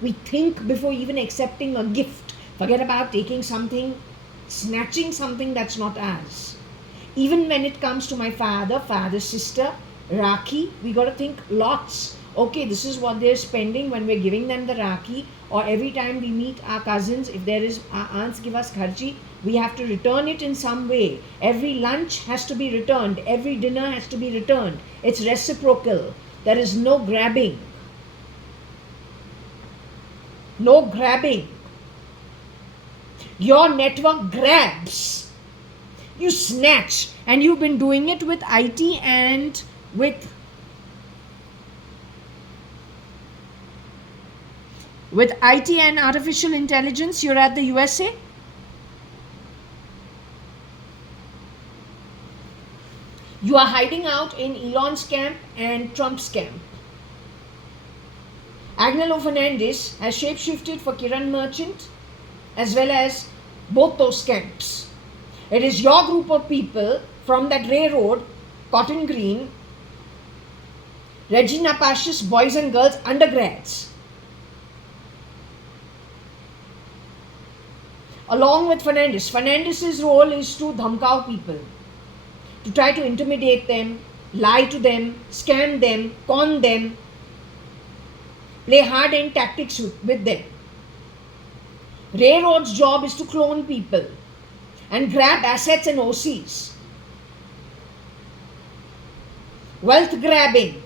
We think before even accepting a gift. Forget about taking something, snatching something that's not ours. Even when it comes to my father's sister, Rakhi, we got to think lots. Okay, this is what they're spending when we're giving them the Rakhi, or every time we meet our cousins, if there is, our aunts give us kharchi, we have to return it in some way. Every lunch has to be returned, every dinner has to be returned. It's reciprocal. There is no grabbing. No grabbing. Your network grabs. You snatch. And you've been doing it with IT and with IT and artificial intelligence. You're at the USA. You are hiding out in Elon's camp and Trump's camp. Agnello Fernandez has shapeshifted for Kiran Merchant as well as both those camps. It is your group of people from that railroad, Cotton Green, Regina Pasch's boys and girls undergrads, along with Fernandez. Fernandez's role is to dhamkao people, to try to intimidate them, lie to them, scam them, con them, play hard-end tactics with them. Railroad's job is to clone people and grab assets and OCs. Wealth grabbing,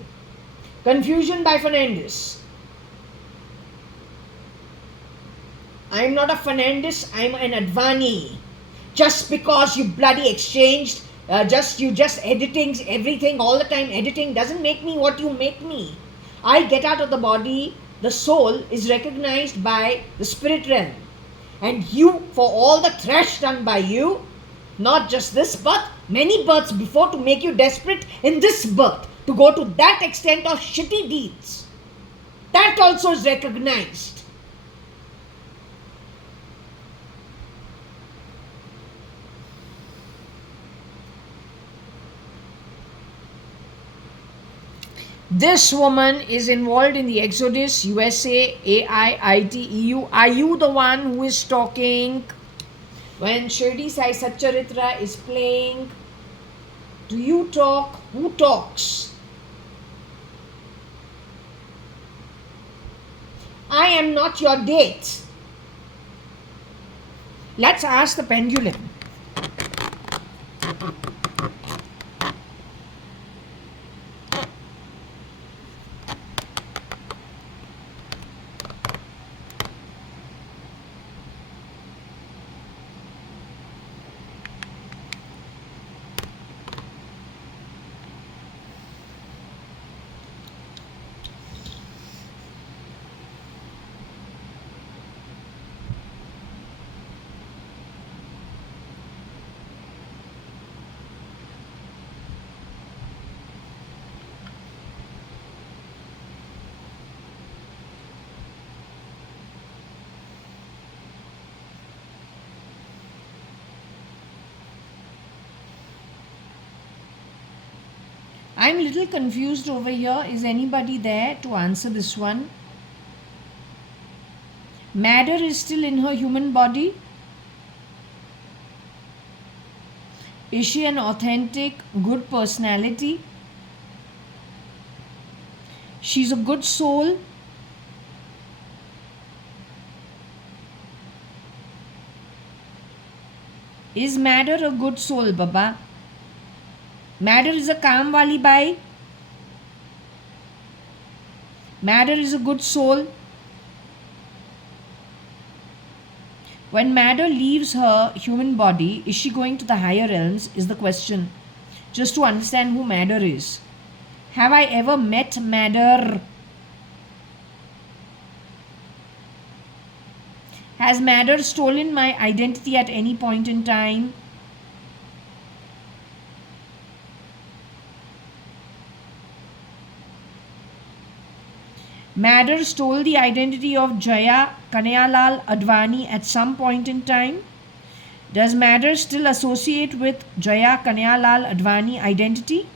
confusion by Fernandez. I am not a Fernandez, I am an Advani. Just because you bloody exchanged, you just editing everything all the time, editing doesn't make me what you make me. I get out of the body, the soul is recognized by the spirit realm. And you, for all the trash done by you, not just this birth, many births before to make you desperate in this birth, to go to that extent of shitty deeds, that also is recognized. This woman is involved in the Exodus, USA, AI, IT, EU. Are you the one who is talking? When Shirdi Sai Satcharitra is playing, do you talk? Who talks? I am not your date. Let's ask the pendulum. I'm a little confused over here. Is anybody there to answer this one? Matter is still in her human body. Is she an authentic, good personality? She's a good soul. Is matter a good soul, Baba? Matter is a काम वाली by. Matter is a good soul. When matter leaves her human body, is she going to the higher realms? Is the question. Just to understand who matter is. Have I ever met matter? Has matter stolen my identity at any point in time? Matter stole the identity of JAYA.ADVANI at some point in time. Does matter still associate with JAYA.ADVANI identity?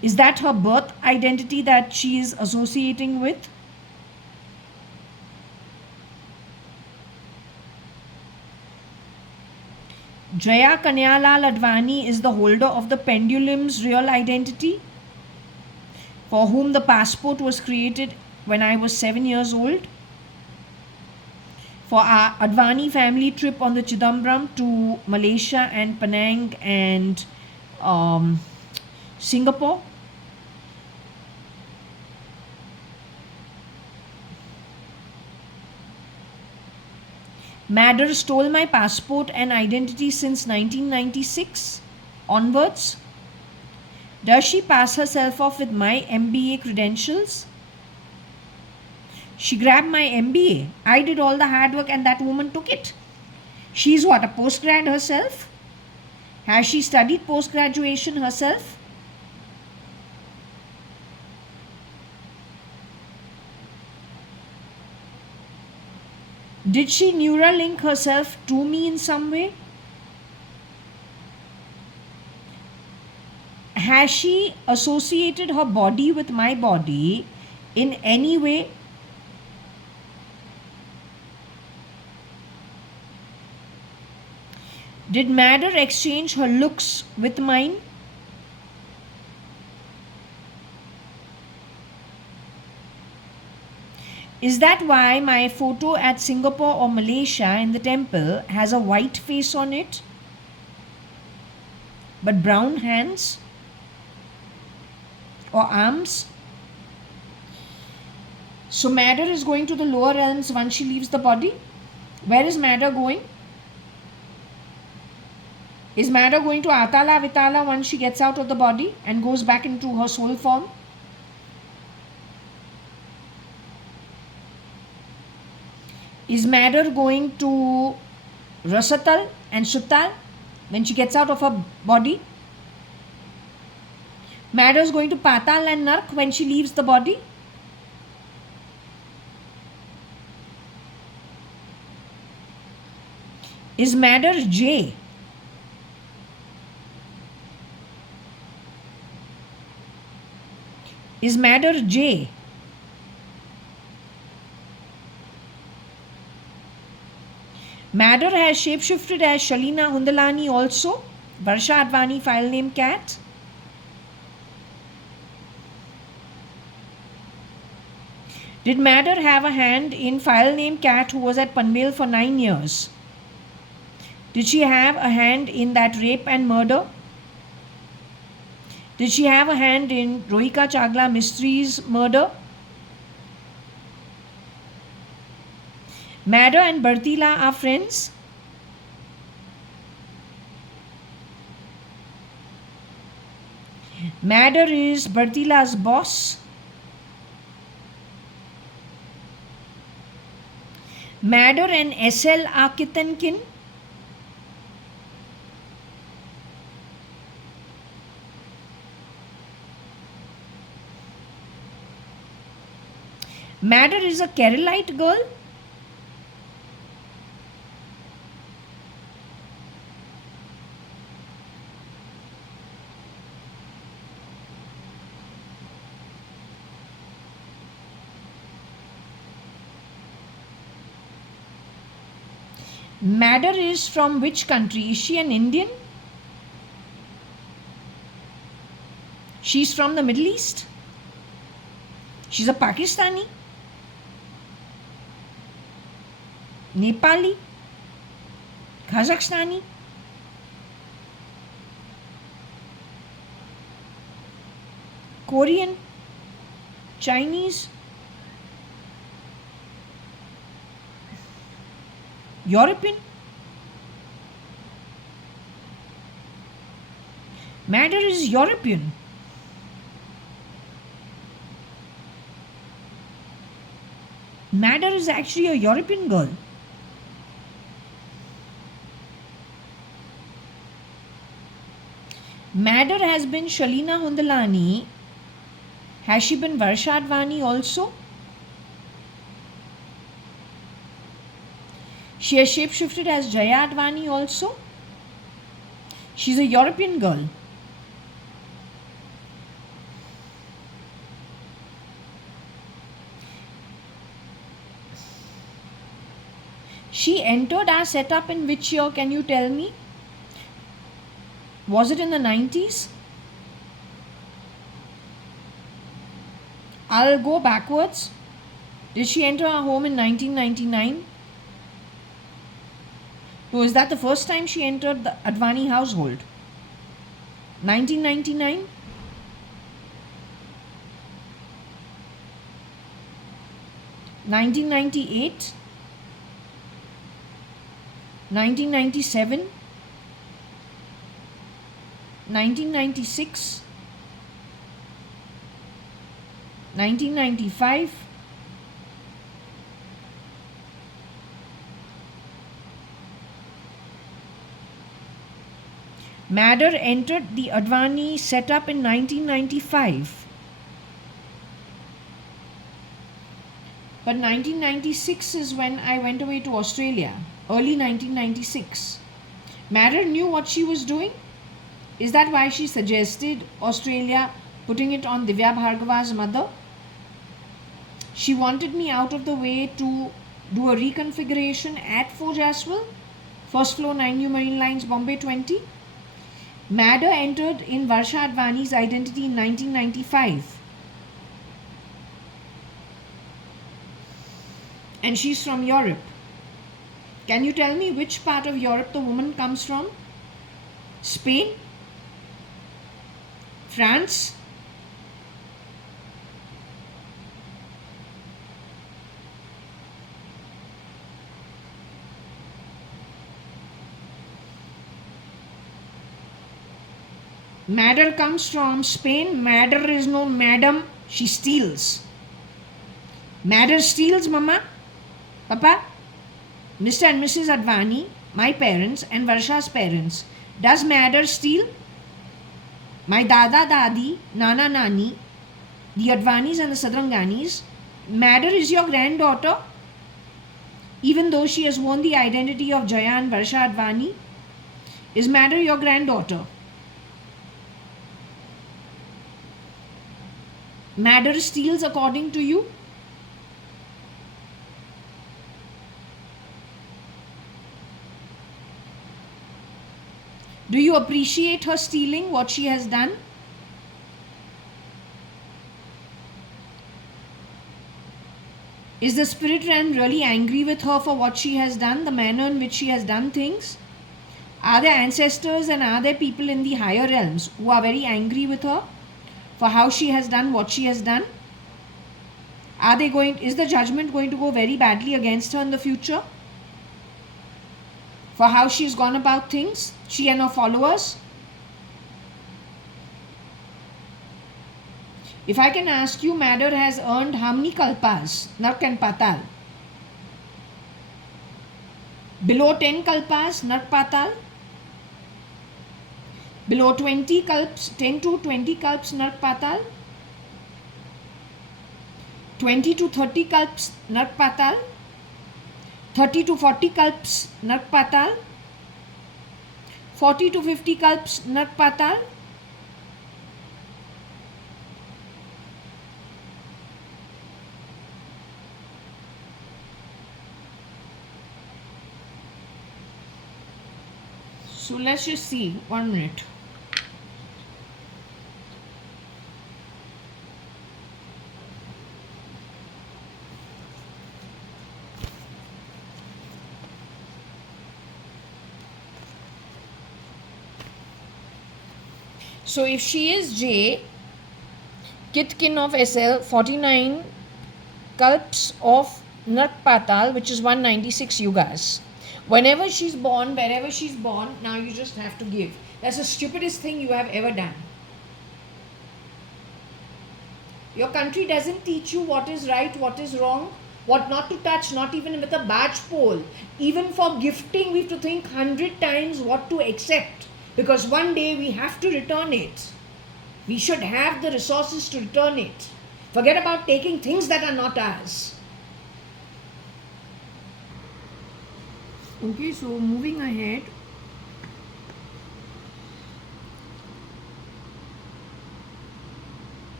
Is that her birth identity that she is associating with? JAYA.ADVANI is the holder of the pendulum's real identity, for whom the passport was created when I was 7 years old. For our Advani family trip on the Chidambaram to Malaysia and Penang and Singapore. Matter stole my passport and identity since 1996 onwards. Does she pass herself off with my MBA credentials? She grabbed my MBA. I did all the hard work and that woman took it. She's what, a postgrad herself? Has she studied post-graduation herself? Did she Neuralink herself to me in some way? Has she associated her body with my body in any way? Did matter exchange her looks with mine? Is that why my photo at Singapore or Malaysia in the temple has a white face on it, but brown hands or arms? So matter is going to the lower realms once she leaves the body. Where is matter going? Is matter going to Atala Vitala once she gets out of the body and goes back into her soul form? Is matter going to Rasatal and Sutal when she gets out of her body? Matter is going to Patal and Nark when she leaves the body? Is matter J? Is matter J? Matter has shapeshifted as Shalina Hundalani also. Varsha Advani file name cat. Did matter have a hand in file name cat who was at Panvel for 9 years? Did she have a hand in that rape and murder? Did she have a hand in Rohika Chagla Mysteries murder? Matter and Bartila are friends. Matter is Bartila's boss. Matter and SL are kith and kin. Matter is a Keralite girl. Madder is from which country? Is she an Indian? She's from the Middle East? She's a Pakistani? Nepali? Kazakhstani? Korean? Chinese? European? Madder is European. Madder is actually a European girl. Madder has been Shalina Hundalani. Has she been Varsha Advani also? She has shapeshifted as JAYA.ADVANI also. She's a European girl. She entered our setup in which year? Can you tell me? Was it in the 90s? I'll go backwards. Did she enter our home in 1999? So is that the first time she entered the Advani household? 1999? (1998), 1997, 1996, 1995, Madder entered the Advani setup in 1995. But 1996 is when I went away to Australia. Early 1996. Madder knew what she was doing. Is that why she suggested Australia, putting it on Divya Bhargava's mother? She wanted me out of the way to do a reconfiguration at 4 Jaswell, first floor 9 New Marine Lines, Bombay 20. Madder entered in Varsha Advani's identity in 1995. And she's from Europe. Can you tell me which part of Europe the woman comes from? Spain? France? Madder comes from Spain. Madder is no madam. She steals. Madder steals, Mama, Papa. Mr. and Mrs. Advani, my parents and Varsha's parents. Does Madder steal? My Dada, Dadi, Nana, Nani, the Advanis and the Sadranganis. Madder is your granddaughter, even though she has worn the identity of Jaya and Varsha Advani. Is Madder your granddaughter? Madder steals according to you? Do you appreciate her stealing, what she has done? Is the spirit realm really angry with her for what she has done, the manner in which she has done things? Are there ancestors and are there people in the higher realms who are very angry with her for how she has done what she has done? Is the judgment going to go very badly against her in the future for how she's gone about things, she and her followers? If I can ask you, Madder has earned how many kalpas, Nark and Patal? Below 10 kalpas, Nark Patal? Below 20 kalps, 10 to 20 kalps, Nark Patal? 20 to 30 kalps, Nark Patal? 30 to 40 kalps, Nark Patal? 40 to 50 kalps, Nark Patal? So let's just see. 1 minute. So if she is J, Kitkin of SL, 49 Kalps of Narpatal, which is 196 yugas. Whenever she's born, wherever she's born, now you just have to give. That's the stupidest thing you have ever done. Your country doesn't teach you what is right, what is wrong, what not to touch, not even with a badge pole. Even for gifting, we have to think 100 times what to accept, because one day we have to return it. We should have the resources to return it. Forget about taking things that are not ours. Okay, so moving ahead.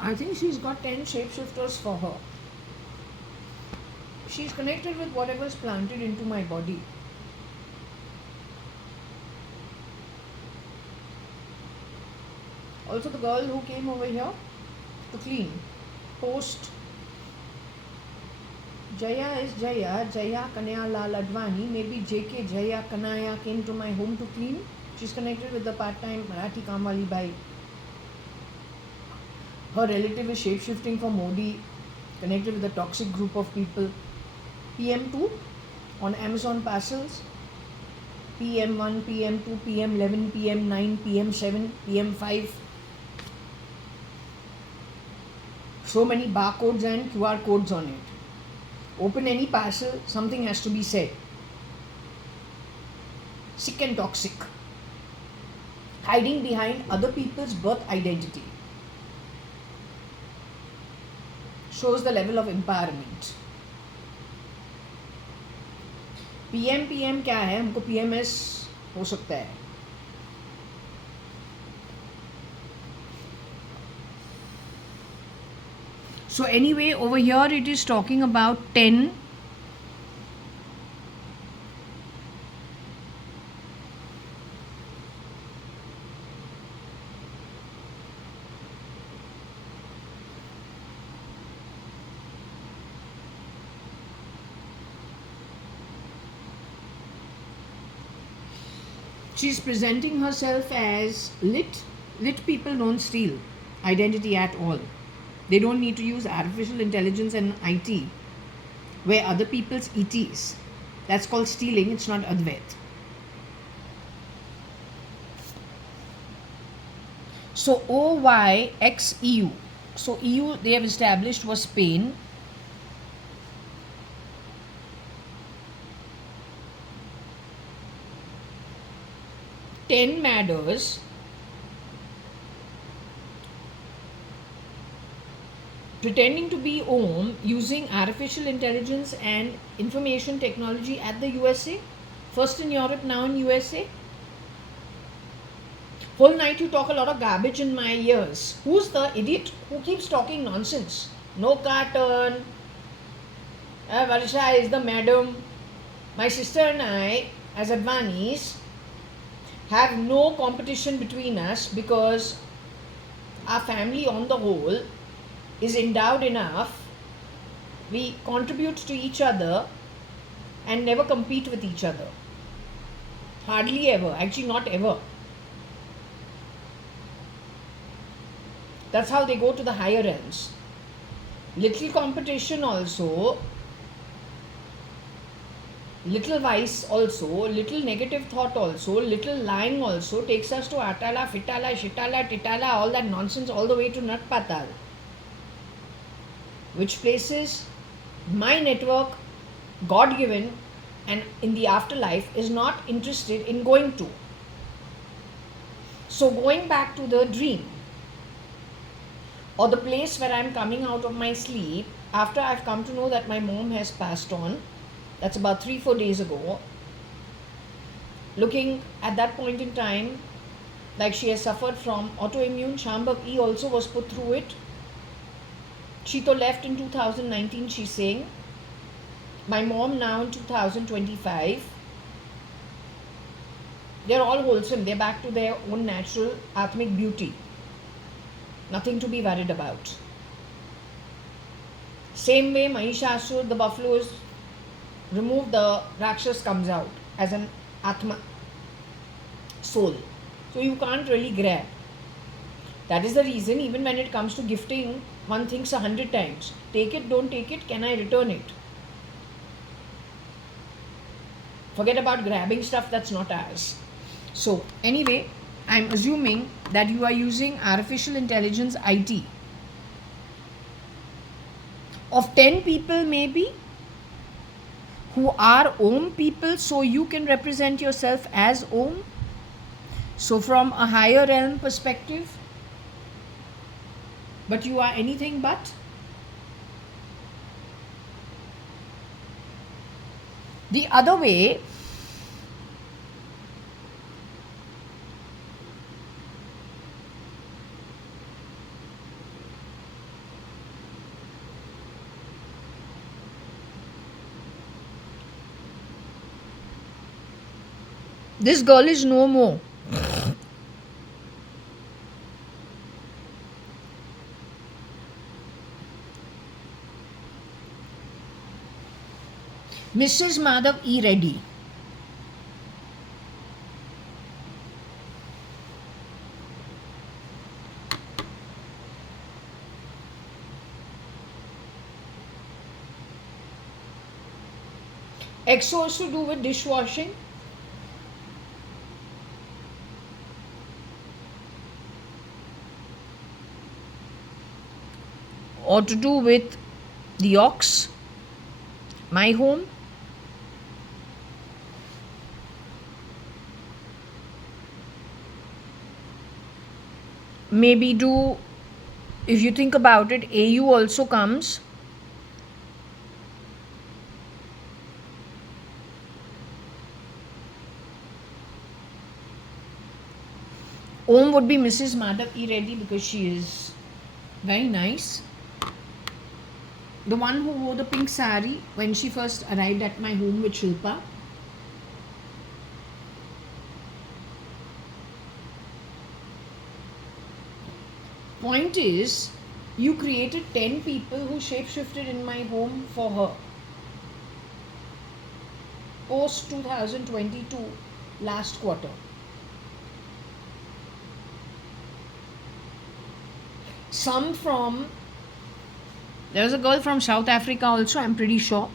I think she's got 10 shapeshifters for her. She's connected with whatever's planted into my body. Also the girl who came over here to clean. Post Jaya is Jaya, JAYA.ADVANI. Maybe JK Jaya Kanaya came to my home to clean. She's connected with the part-time Marathi Kamwali Bai. Her relative is shape-shifting for Modi, connected with a toxic group of people. PM2 on Amazon parcels. PM1, PM2, PM11, PM9, PM7, PM5. So many barcodes and QR codes on it. Open any parcel, something has to be said. Sick and toxic. Hiding behind other people's birth identity. Shows the level of empowerment. PM क्या है? हमको PMS हो सकता है. So anyway, over here it is talking about 10. She's presenting herself as lit. Lit people don't steal identity at all. They don't need to use artificial intelligence and IT where other people's ETs. That's called stealing, it's not Advait. So OYXEU. So EU they have established was Spain. Ten matters. Pretending to be Om using artificial intelligence and information technology at the USA. First in Europe, now in USA. Whole night you talk a lot of garbage in my ears. Who's the idiot who keeps talking nonsense? No carton. Varsha is the madam. My sister and I, as Advanis, have no competition between us because our family on the whole is endowed enough. We contribute to each other and never compete with each other. Hardly ever. Actually, not ever. That's how they go to the higher realms. Little competition also, little vice also, little negative thought also, little lying also takes us to Atala, Fitala, Shitala, Titala, all that nonsense all the way to Natpatal. Which places my network, God given, and in the afterlife is not interested in going to. So going back to the dream or the place where I'm coming out of my sleep after I've come to know that my mom has passed on, that's about 3-4 days ago, looking at that point in time like she has suffered from autoimmune. Shambhav E also was put through it. She to left in 2019, she's saying. My mom now in 2025. They're all wholesome. They're back to their own natural Atmic beauty. Nothing to be worried about. Same way, Mahishasur, the buffalo is removed, the Rakshas comes out as an Atma soul. So you can't really grab. That is the reason, even when it comes to gifting, one thinks 100 times. Take it, don't take it, can I return it? Forget about grabbing stuff that's not ours. So, anyway, I'm assuming that you are using artificial intelligence IT. Of 10 people, maybe, who are Om people, so you can represent yourself as Om. So, from a higher realm perspective, but you are anything but. The other way, this girl is no more. Mrs. Madhav E. Reddy. Exos to do with dishwashing. Or to do with the ox, my home. Maybe do, if you think about it, AU also comes. Om would be Mrs. Madhav E. Reddy because she is very nice. The one who wore the pink sari when she first arrived at my home with Shilpa. Point is, you created 10 people who shapeshifted in my home for her. Post 2022, last quarter. Some from, there was a girl from South Africa also, I'm pretty sure.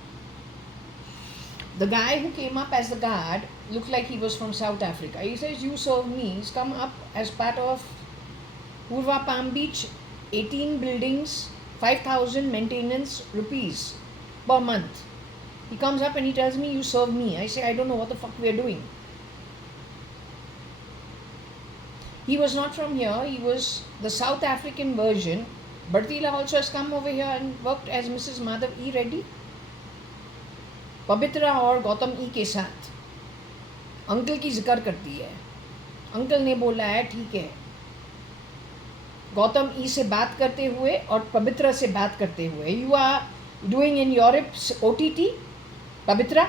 The guy who came up as the guard looked like he was from South Africa. He says, you serve me. He's come up as part of Purva Palm Beach, 18 buildings, 5,000 maintenance rupees per month. He comes up and he tells me, you serve me. I say, I don't know what the fuck we are doing. He was not from here. He was the South African version. Bhartila also has come over here and worked as Mrs. Madhav E. Reddy. पवित्रा और गौतम ई के साथ uncle की जिक्र करती है. Uncle ने बोला है ठीक है, गौतम ई से बात करते हुए और पवित्रा से बात करते हुए. You are doing in Europe OTT Pavitra,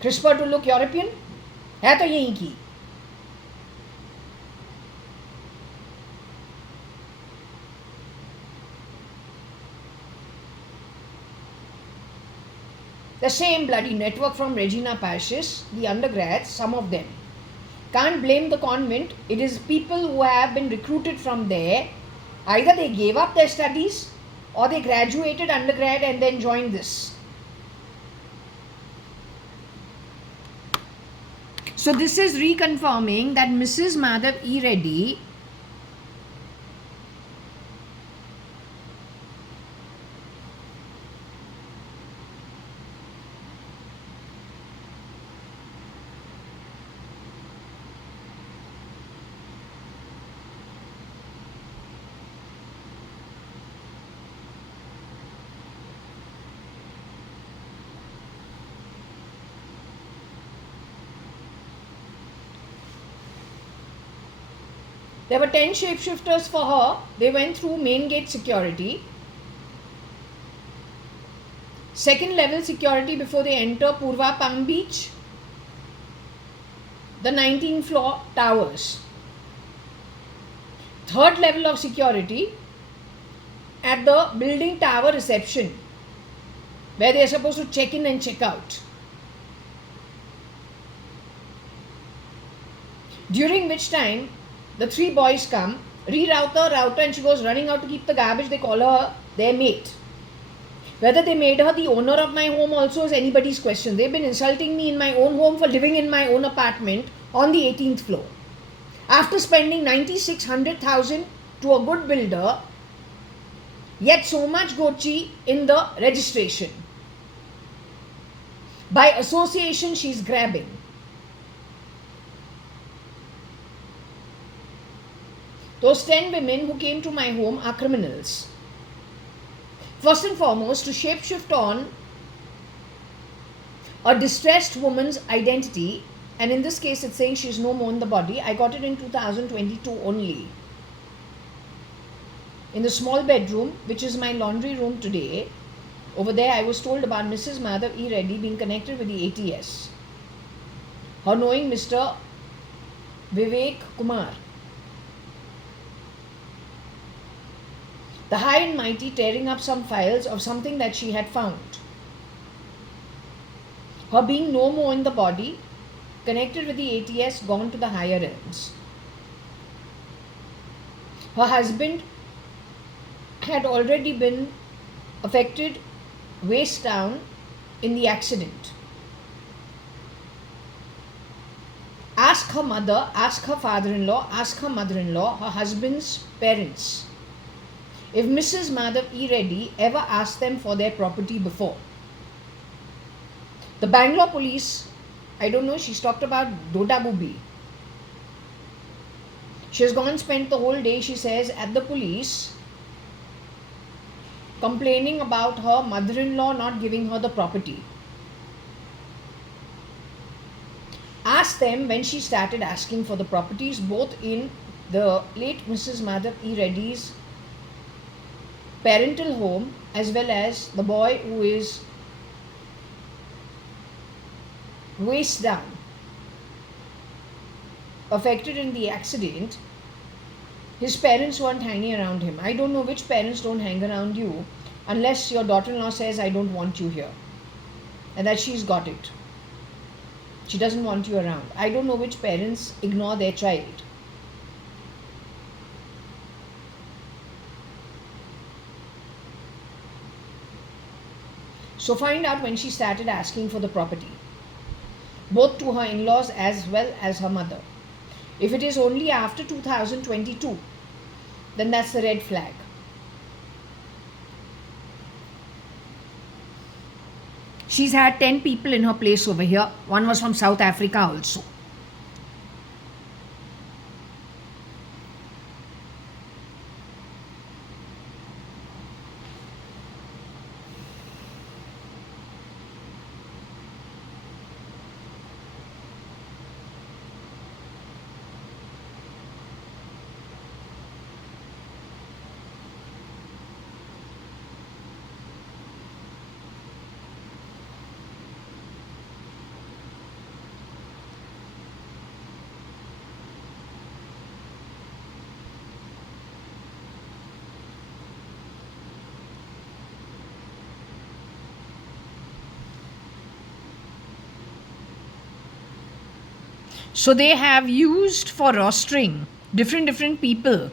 crisper to look European है तो यहीं की. The same bloody network from Regina Pacis, the undergrads, some of them. Can't blame the convent. It is people who have been recruited from there. Either they gave up their studies or they graduated undergrad and then joined this. So this is reconfirming that Mrs. Madhav E. Reddy There were 10 shapeshifters for her. They went through main gate security, second level security before they enter Purva Palm Beach, the 19th floor towers, third level of security at the building tower reception where they are supposed to check in and check out, during which time the three boys come, reroute the router, and she goes running out to keep the garbage. They call her their mate. Whether they made her the owner of my home also is anybody's question. They've been insulting me in my own home for living in my own apartment on the 18th floor. After spending 96,000 to a good builder, yet so much gochi in the registration. By association, she's grabbing. Those 10 women who came to my home are criminals. First and foremost, to shapeshift on a distressed woman's identity, and in this case it's saying she's no more in the body. I got it in 2022 only. In the small bedroom, which is my laundry room today, over there I was told about Mrs. Madhav E. Reddy being connected with the ATS. Her knowing Mr. Vivek Kumar. The high and mighty tearing up some files of something that she had found. Her being no more in the body, connected with the ATS, gone to the higher realms. Her husband had already been affected waist down in the accident. Ask her mother, ask her father-in-law, ask her mother-in-law, her husband's parents, if Mrs. Madhav E. Reddy ever asked them for their property before. The Bangalore police, I don't know, she's talked about Dodabubi. She has gone spent the whole day, she says, at the police, complaining about her mother-in-law not giving her the property. Ask them when she started asking for the properties, both in the late Mrs. Madhav E. Reddy's parental home as well as the boy who is waist down, affected in the accident. His parents weren't hanging around him. I don't know which parents don't hang around you unless your daughter-in-law says, I don't want you here, and that she's got it. She doesn't want you around. I don't know which parents ignore their child. So find out when she started asking for the property, both to her in-laws as well as her mother. If it is only after 2022, then that's the red flag. She's had 10 people in her place over here. One was from South Africa also. So they have used for rostering different people.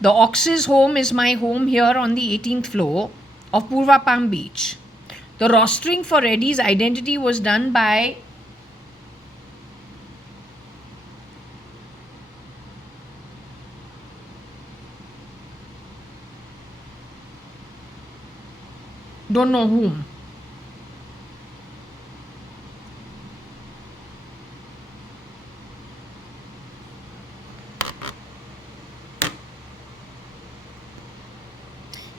The Ox's home is my home here on the 18th floor of Purva Palm Beach. The rostering for Reddy's identity was done by don't know whom.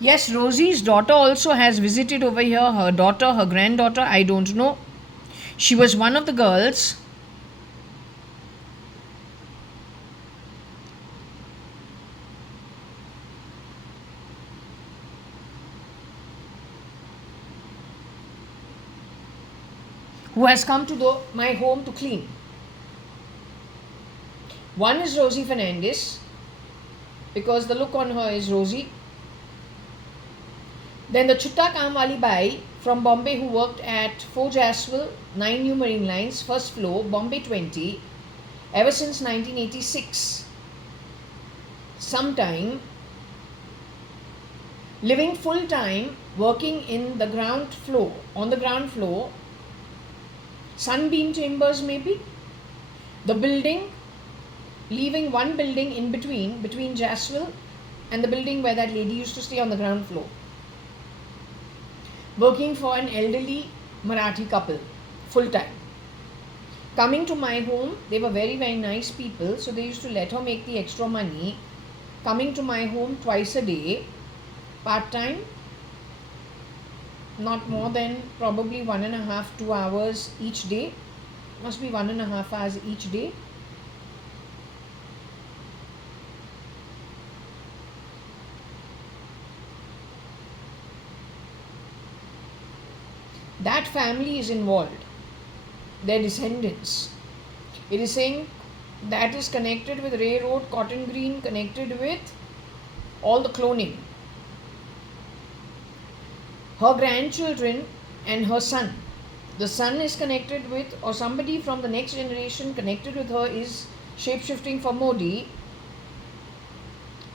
Yes, Rosie's daughter also has visited over here. Her daughter, her granddaughter, I don't know. She was one of the girls. who has come to my home to clean. One is Rosie Fernandez, because the look on her is rosy. Then the Chutta Kaam Wali Bai from Bombay, who worked at 4 Jaswell, 9 New Marine Lines, first floor, Bombay 20, ever since 1986. Sometime, living full time, working in the ground floor, on the ground floor, Sunbeam Chambers maybe, the building, leaving one building in between Jaswell and the building where that lady used to stay on the ground floor. Working for an elderly Marathi couple, full time. Coming to my home, they were very, very nice people, so they used to let her make the extra money. Coming to my home twice a day, part time, not more than probably 1.5 to 2 hours each day. Must be 1.5 hours each day. That family is involved, their descendants. It is saying that is connected with railroad, cotton green, connected with all the cloning. Her grandchildren and her son. The son is connected with, or somebody from the next generation connected with her is shapeshifting for Modi.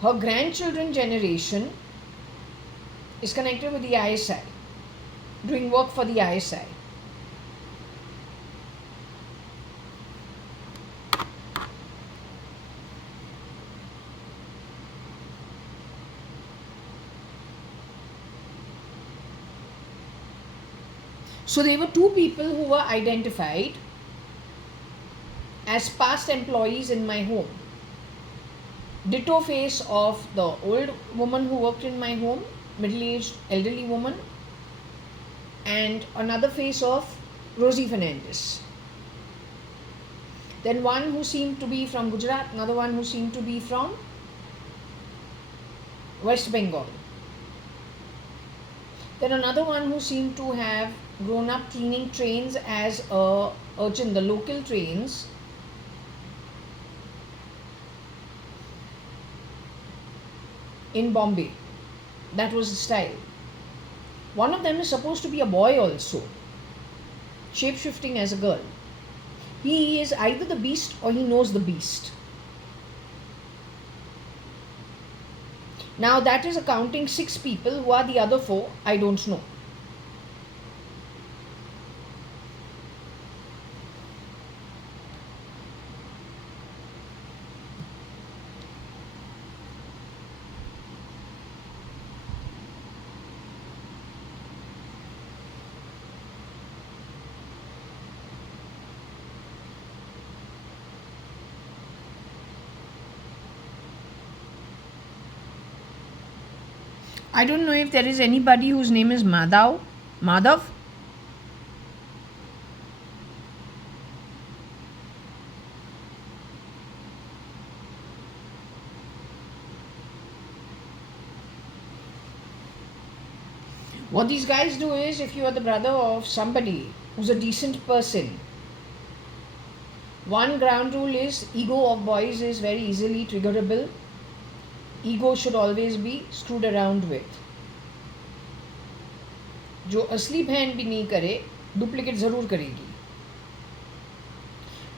Her grandchildren generation is connected with the ISI, doing work for the ISI. So there were two people who were identified as past employees in my home. Ditto face of the old woman who worked in my home, middle-aged elderly woman, and another face of Rosie Fernandez. Then one who seemed to be from Gujarat, another one who seemed to be from West Bengal. Then another one who seemed to have grown up cleaning trains as a urchin, the local trains. In Bombay. That was the style. One of them is supposed to be a boy also, shape-shifting as a girl. He is either the beast or he knows the beast. Now that is accounting 6 people. Who are the other 4? I don't know. I don't know if there is anybody whose name is Madhav. What these guys do is, if you are the brother of somebody who's a decent person, one ground rule is ego of boys is very easily triggerable. Ego should always be screwed around with. जो असली बहन भी नहीं करे, duplicate जरूर करेगी.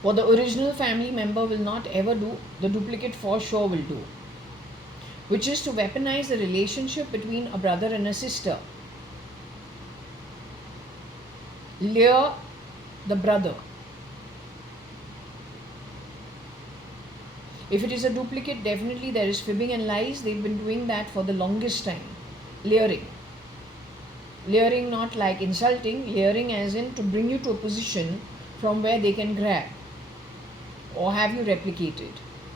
What the original family member will not ever do, the duplicate for sure will do. Which is to weaponize the relationship between a brother and a sister. Lure the brother. If it is a duplicate, definitely there is fibbing and lies. They've been doing that for the longest time. Luring. Luring not like insulting, luring as in to bring you to a position from where they can grab or have you replicated.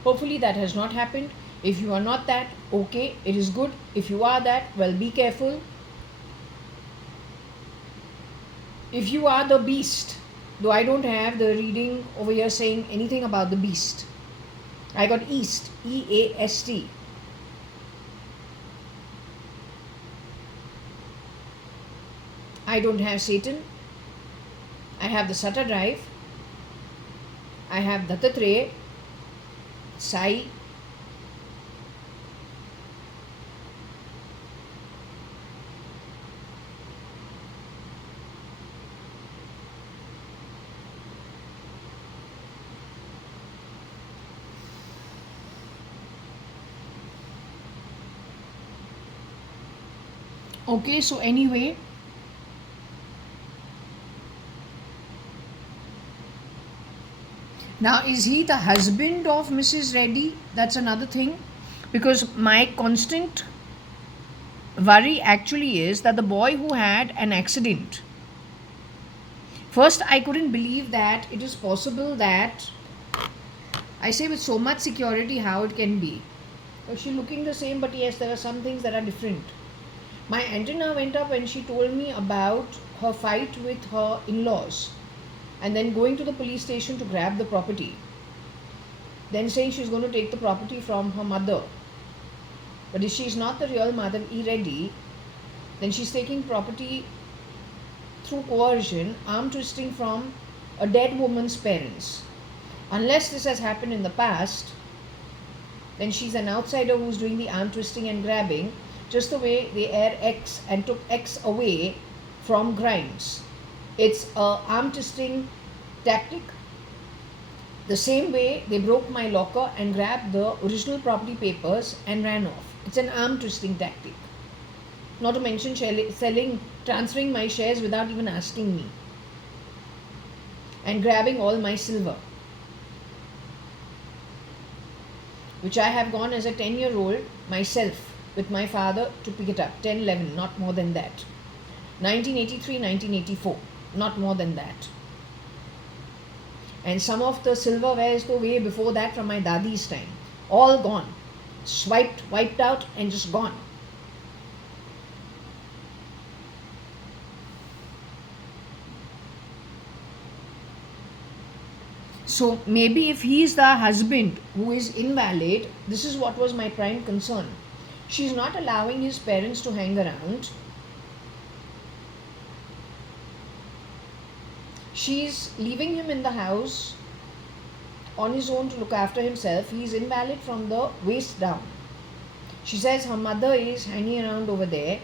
Hopefully that has not happened. If you are not that, okay, it is good. If you are that, well, be careful. If you are the beast, though I don't have the reading over here saying anything about the beast. I got East, E-A-S-T. I don't have Satan. I have the Sata Drive, I have Dattatreya, Sai. Okay, so anyway, now is he the husband of Mrs. Reddy? That's another thing. Because my constant worry actually is that the boy who had an accident, first I couldn't believe that it is possible that, I say with so much security, how it can be. She looking the same, but yes, there are some things that are different. My antenna went up when she told me about her fight with her in-laws and then going to the police station to grab the property. Then saying she's going to take the property from her mother. But if she's not the real mother, Reddy, then she's taking property through coercion, arm twisting from a dead woman's parents. Unless this has happened in the past, then she's an outsider who's doing the arm twisting and grabbing, just the way they air X and took X away from Grimes. It's a arm twisting tactic. The same way they broke my locker and grabbed the original property papers and ran off. It's an arm twisting tactic. Not to mention transferring my shares without even asking me, and grabbing all my silver, which I have gone as a 10-year-old myself with my father to pick it up. 10, 11, not more than that. 1983, 1984, not more than that. And some of the silverware is the way before that from my dadi's time. All gone. Wiped out and just gone. So maybe if he is the husband who is invalid, this is what was my prime concern. She's not allowing his parents to hang around. She's leaving him in the house on his own to look after himself. He's invalid from the waist down. She says her mother is hanging around over there.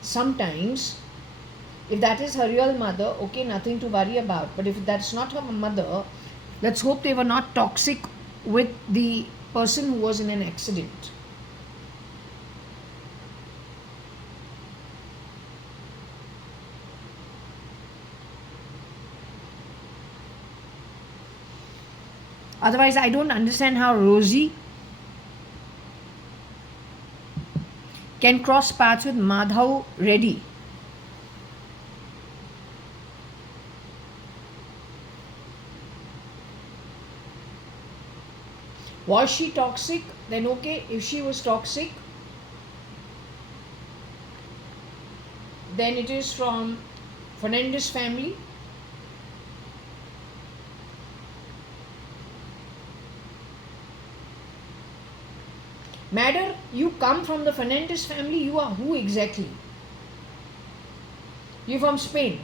Sometimes, if that is her real mother, okay, nothing to worry about. But if that's not her mother, let's hope they were not toxic with the person who was in an accident. Otherwise, I don't understand how Rosie can cross paths with Madhav Reddy. Was she toxic? Then okay, if she was toxic, then it is from Fernandez family. Matter, you come from the Fernandez family, you are who exactly? You're from Spain.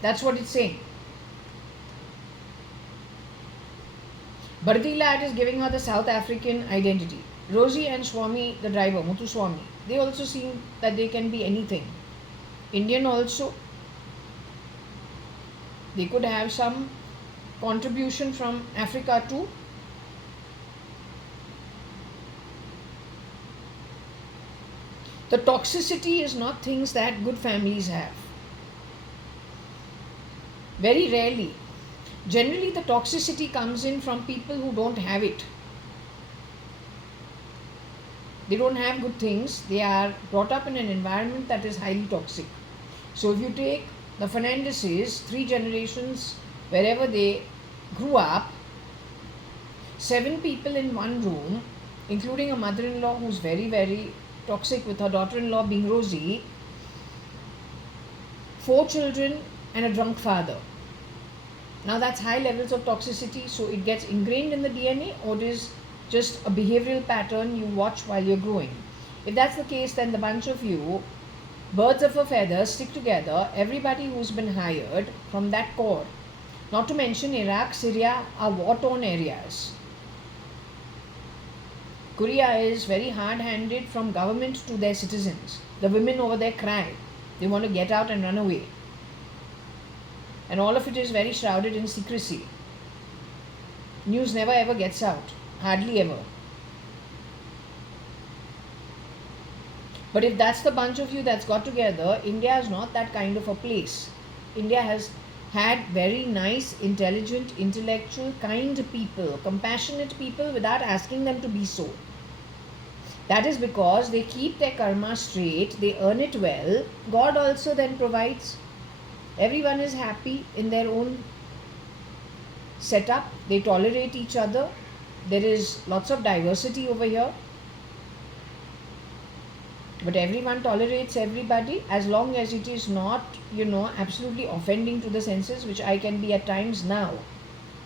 That's what it's saying. Bharti lad is giving her the South African identity. Rosie and Swami, the driver, Muthu Swami, they also seem that they can be anything. Indian also. They could have some contribution from Africa too. The toxicity is not things that good families have. Very rarely. Generally, the toxicity comes in from people who don't have it. They don't have good things. They are brought up in an environment that is highly toxic. So if you take the Fernandezes, 3 generations, wherever they grew up, 7 people in one room, including a mother-in-law who's very, very toxic with her daughter-in-law being Rosie, 4 children and a drunk father. Now that's high levels of toxicity, so it gets ingrained in the DNA, or it is just a behavioral pattern you watch while you're growing. If that's the case, then the bunch of you Birds of a feather stick together. Everybody who's been hired from that corps, not to mention Iraq, Syria, are war-torn areas. Korea is very hard-handed from government to their citizens. The women over there cry. They want to get out and run away. And all of it is very shrouded in secrecy. News never ever gets out. Hardly ever. But if that's the bunch of you that's got together, India is not that kind of a place. India has had very nice, intelligent, intellectual, kind people, compassionate people without asking them to be so. That is because they keep their karma straight, they earn it well. God also then provides. Everyone is happy in their own setup. They tolerate each other. There is lots of diversity over here. But everyone tolerates everybody as long as it is not, absolutely offending to the senses, which I can be at times now.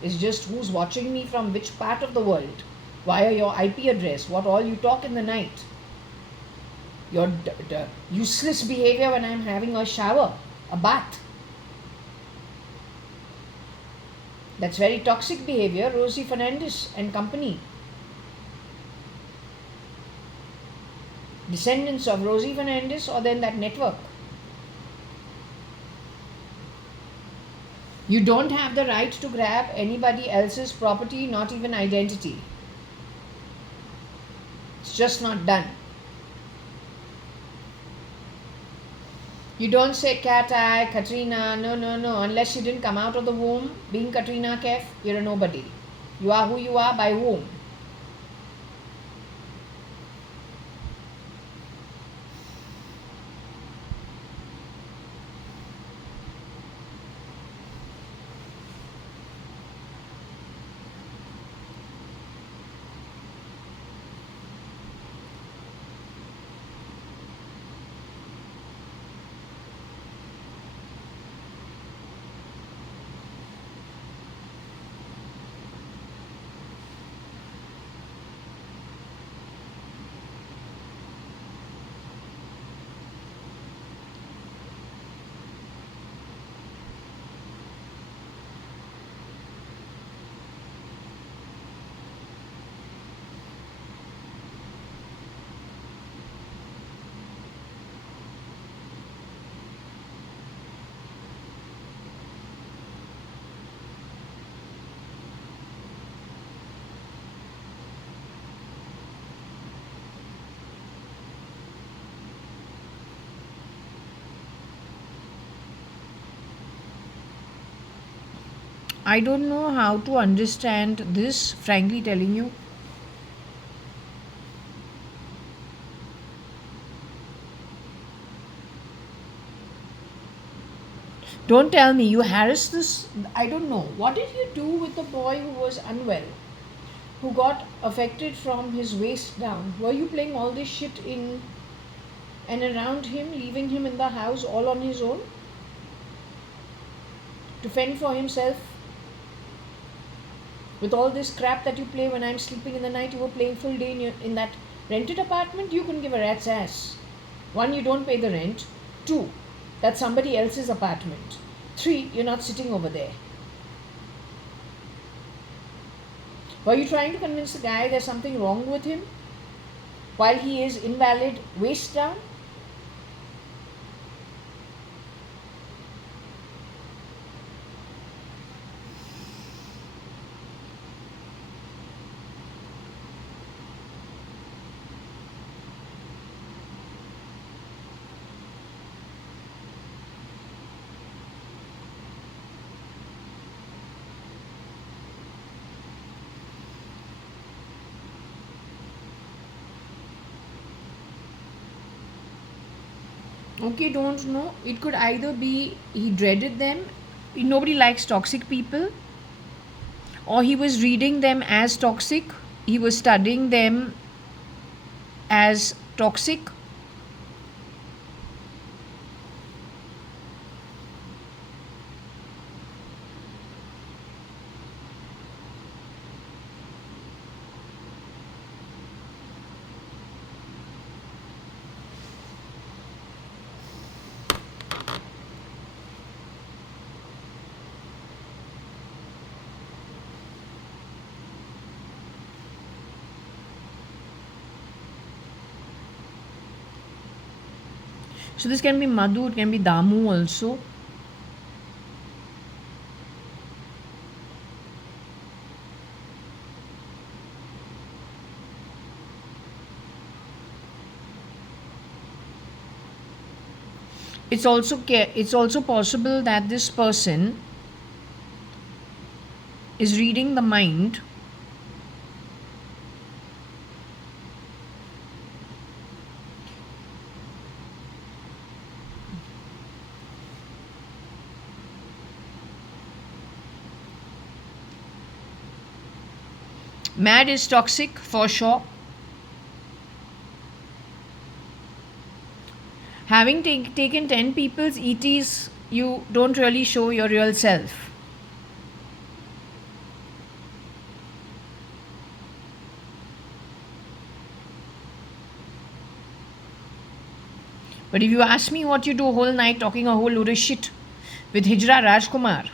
It's just who's watching me from which part of the world, via your IP address, what all you talk in the night, your useless behavior when I'm having a shower, a bath. That's very toxic behavior, Rosie Fernandez and company. Descendants of Rosie Fernandez or then that network. You don't have the right to grab anybody else's property, not even identity. It's just not done. You don't say cat eye, Katrina, no. Unless you didn't come out of the womb being Katrina Kaif, you're a nobody. You are who you are by whom? I don't know how to understand this, frankly telling you. Don't tell me you harassed this. I don't know. What did you do with the boy who was unwell, who got affected from his waist down? Were you playing all this shit in and around him, leaving him in the house all on his own to fend for himself? With all this crap that you play when I'm sleeping in the night, you were playing full day in that rented apartment? You couldn't give a rat's ass. One, you don't pay the rent. Two, that's somebody else's apartment. Three, you're not sitting over there. Were you trying to convince the guy there's something wrong with him while he is invalid, waist down? Okay, don't know. It could either be he dreaded them, nobody likes toxic people, or he was reading them as toxic, he was studying them as toxic. So this can be Madhu, it can be Damu also. It's also possible that this person is reading the mind Mad is toxic for sure. Having taken 10 people's ETs, you don't really show your real self. But if you ask me what you do a whole night talking a whole load of shit with Hijra Rajkumar,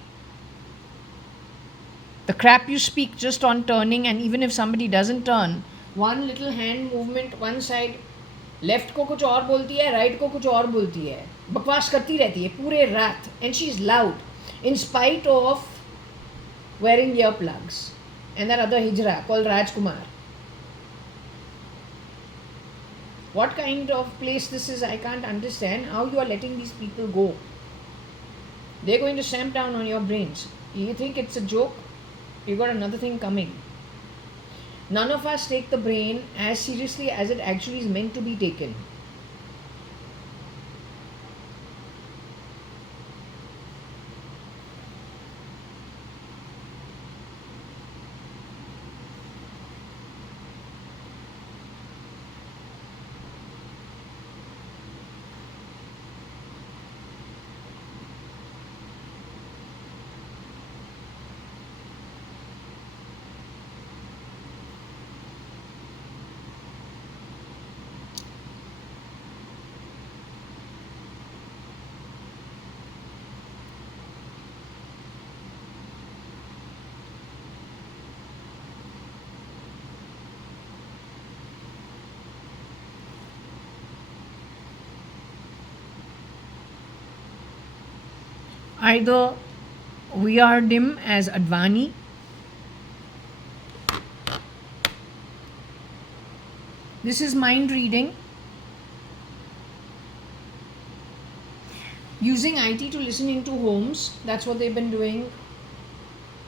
the crap you speak just on turning, and even if somebody doesn't turn, one little hand movement, one side, left को कुछ और बोलती है, right को कुछ और बोलती है, बकवास करती रहती है पूरे रात, and she is loud in spite of wearing earplugs. And that other hijra called Rajkumar. What kind of place this is, I can't understand how you are letting these people go. They're going to stamp down on your brains. You think it's a joke? You got another thing coming. None of us take the brain as seriously as it actually is meant to be taken. Either we are dim as Advani, this is mind reading, using IT to listen into homes. That's what they've been doing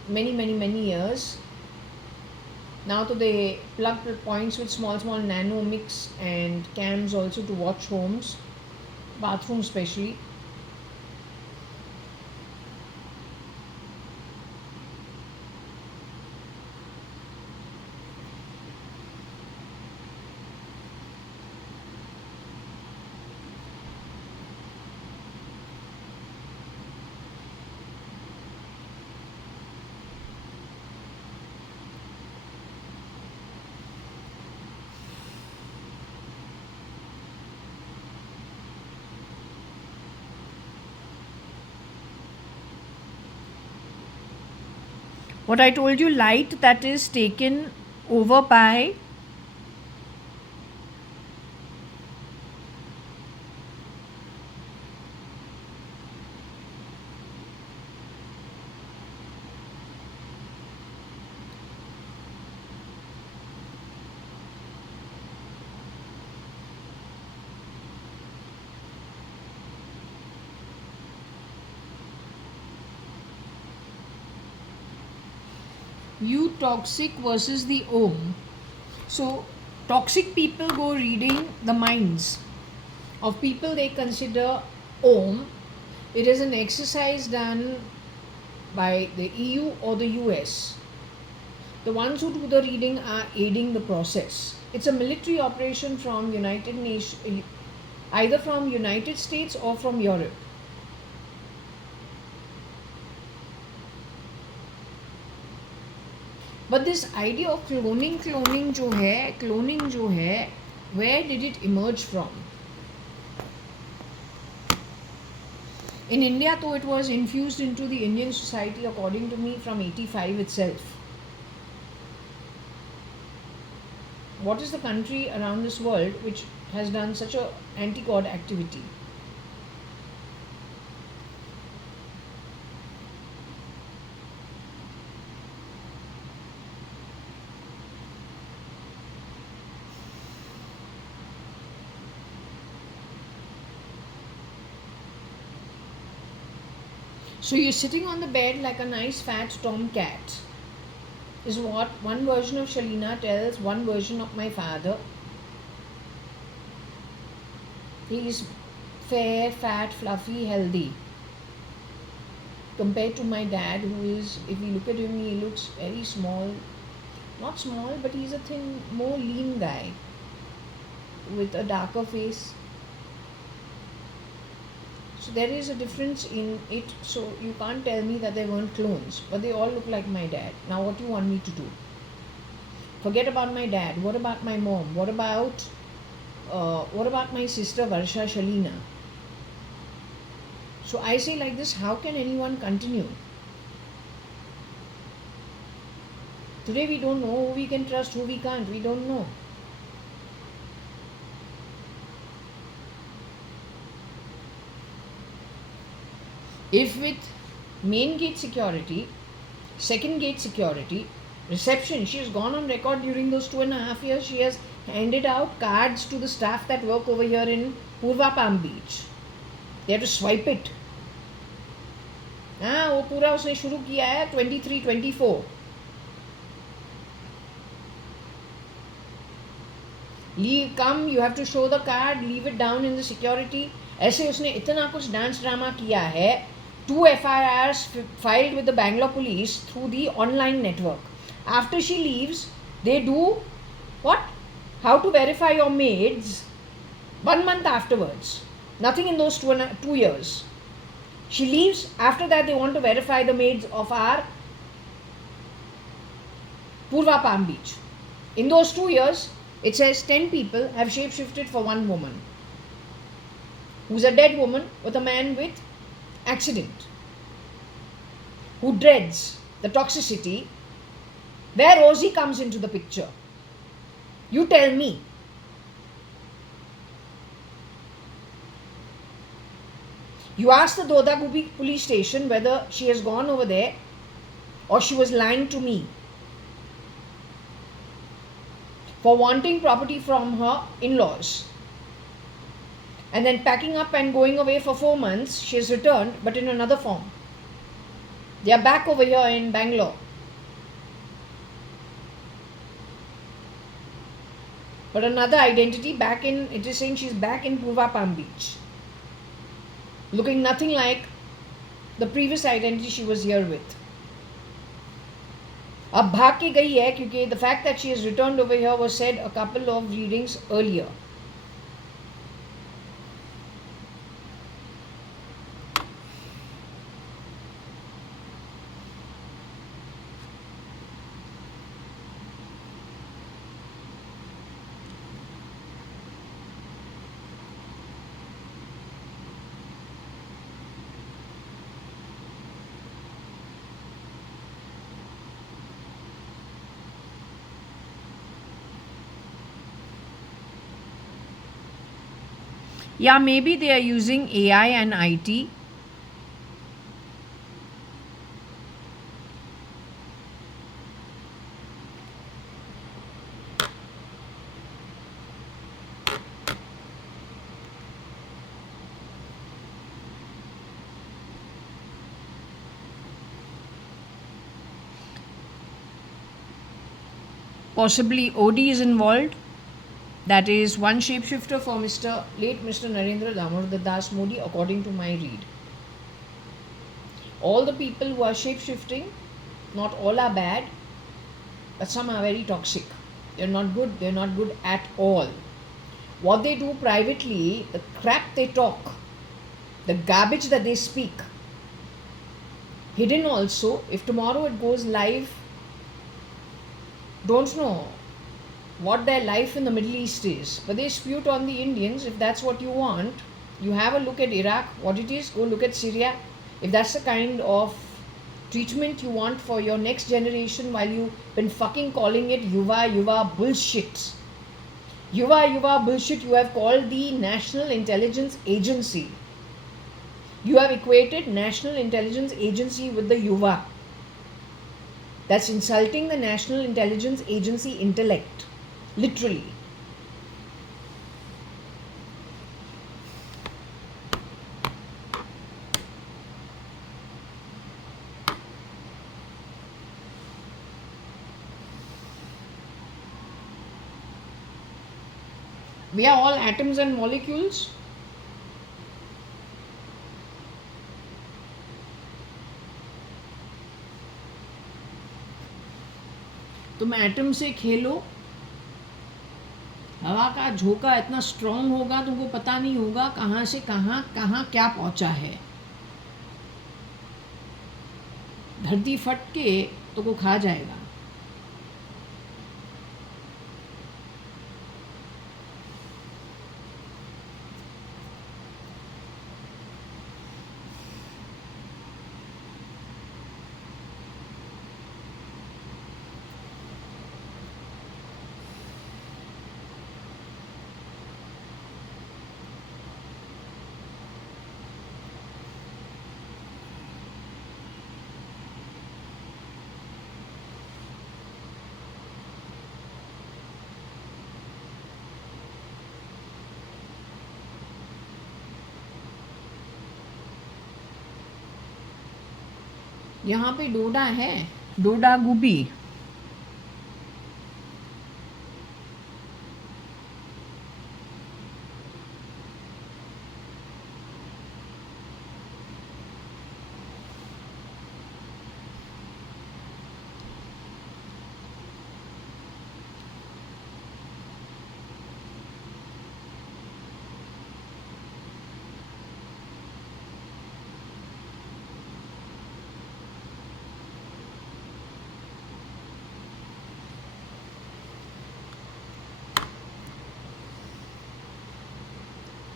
many years. Now to they plug points with small nanomics and cams also to watch homes, bathrooms especially. What I told you, light that is taken over by you toxic versus the Om. So, toxic people go reading the minds of people they consider Om. It is an exercise done by the EU or the US. The ones who do the reading are aiding the process. It's a military operation from United Nations, either from United States or from Europe. But this idea of cloning जो है, where did it emerge from? In India, though, it was infused into the Indian society, according to me, from 85 itself. What is the country around this world which has done such a anti-God activity? So you're sitting on the bed like a nice fat tomcat, is what one version of Shalina tells one version of my father. He's fair, fat, fluffy, healthy. Compared to my dad, who is, if you look at him, he looks very small. Not small, but he's a thin, more lean guy with a darker face. So there is a difference in it. So you can't tell me that they weren't clones, but they all look like my dad. Now what do you want me to do? Forget about my dad. What about my mom? What about my sister Varsha Shalina? So I say like this, how can anyone continue? Today we don't know who we can trust, who we can't. We don't know. If with main gate security, second gate security, reception, she has gone on record during those 2.5 years, she has handed out cards to the staff that work over here in Purva Palm Beach. They have to swipe it. हाँ, वो पूरा उसने शुरू किया है 23-24. Leave, come, you have to show the card, leave it down in the security. ऐसे उसने इतना कुछ डांस ड्रामा किया है. 2 FIRs filed with the Bangalore police through the online network. After she leaves, they do what? How to verify your maids 1 month afterwards. Nothing in those 2 years. She leaves. After that, they want to verify the maids of our Purva Palm Beach. In those 2 years, it says 10 people have shapeshifted for one woman, who's a dead woman with a man with accident, who dreads the toxicity, where Rosie comes into the picture. You tell me. You ask the Dodagubi police station whether she has gone over there or she was lying to me for wanting property from her in-laws. And then packing up and going away for 4 months, she has returned, but in another form. They are back over here in Bangalore. But another identity back in, it is saying she's back in Purva Palm Beach. Looking nothing like the previous identity she was here with. अब भाग के गई है क्योंकि the fact that she has returned over here was said a couple of readings earlier. Yeah, maybe they are using AI and IT. Possibly OD is involved. That is one shapeshifter for late Mr. Narendra Damodar Das Modi, according to my read. All the people who are shapeshifting, not all are bad, but some are very toxic. They're not good. They're not good at all. What they do privately, the crap they talk, the garbage that they speak, hidden also. If tomorrow it goes live, don't know what their life in the Middle East is, but they spute on the Indians. If that's what you want, you have a look at Iraq, what it is, go look at Syria. If that's the kind of treatment you want for your next generation, while you've been fucking calling it yuva bullshit. Yuva bullshit, you have called the National Intelligence Agency. You have equated National Intelligence Agency with the yuva. That's insulting the National Intelligence Agency intellect. Literally. We are all atoms and molecules. तुम atom से खेलो, हवा का झोंका इतना strong होगा तुमको पता नहीं होगा कहाँ से कहाँ कहाँ क्या पहुँचा है। धरती फट के तुमको खा जाएगा। यहाँ पे डोडा है, डोडा गुबी।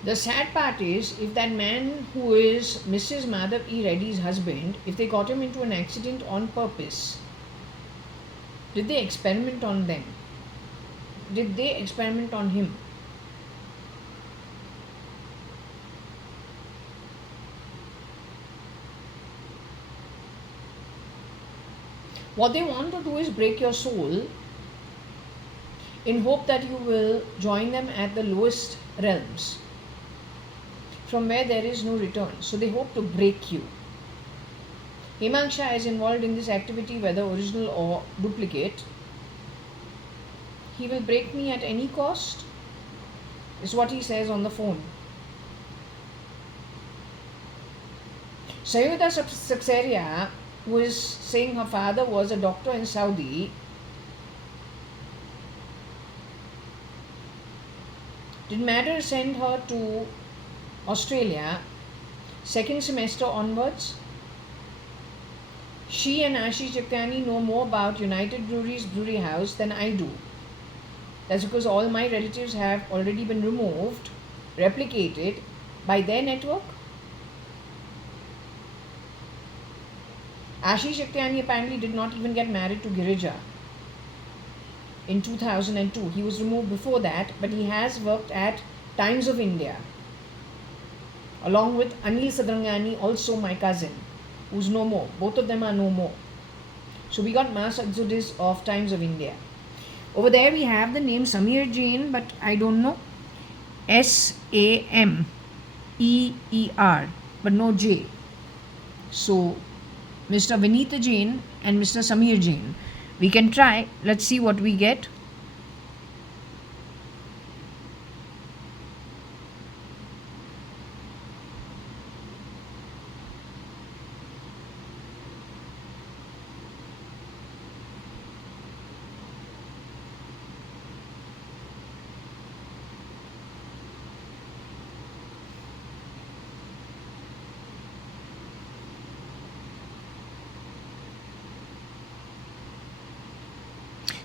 The sad part is, if that man who is Mrs. Madhav E. Reddy's husband, if they got him into an accident on purpose, did they experiment on them? Did they experiment on him? What they want to do is break your soul in hope that you will join them at the lowest realms, from where there is no return. So they hope to break you. Hemang Shah is involved in this activity, whether original or duplicate. He will break me at any cost, is what he says on the phone. Sayuda Saksaria, who is saying her father was a doctor in Saudi, did matter send her to Australia second semester onwards? She and Ashish Jaktani know more about United Breweries Brewery House than I do. That's because all my relatives have already been removed, replicated by their network. Ashish Jaktani apparently did not even get married to Girija in 2002. He was removed before that, but he has worked at Times of India, along with Anil Sadrangani, also my cousin, who's no more. Both of them are no more. So we got mass exodus of Times of India. Over there we have the name Sameer Jain, but I don't know. Sameer, but no J. So Mr. Vinita Jain and Mr. Sameer Jain. We can try. Let's see what we get.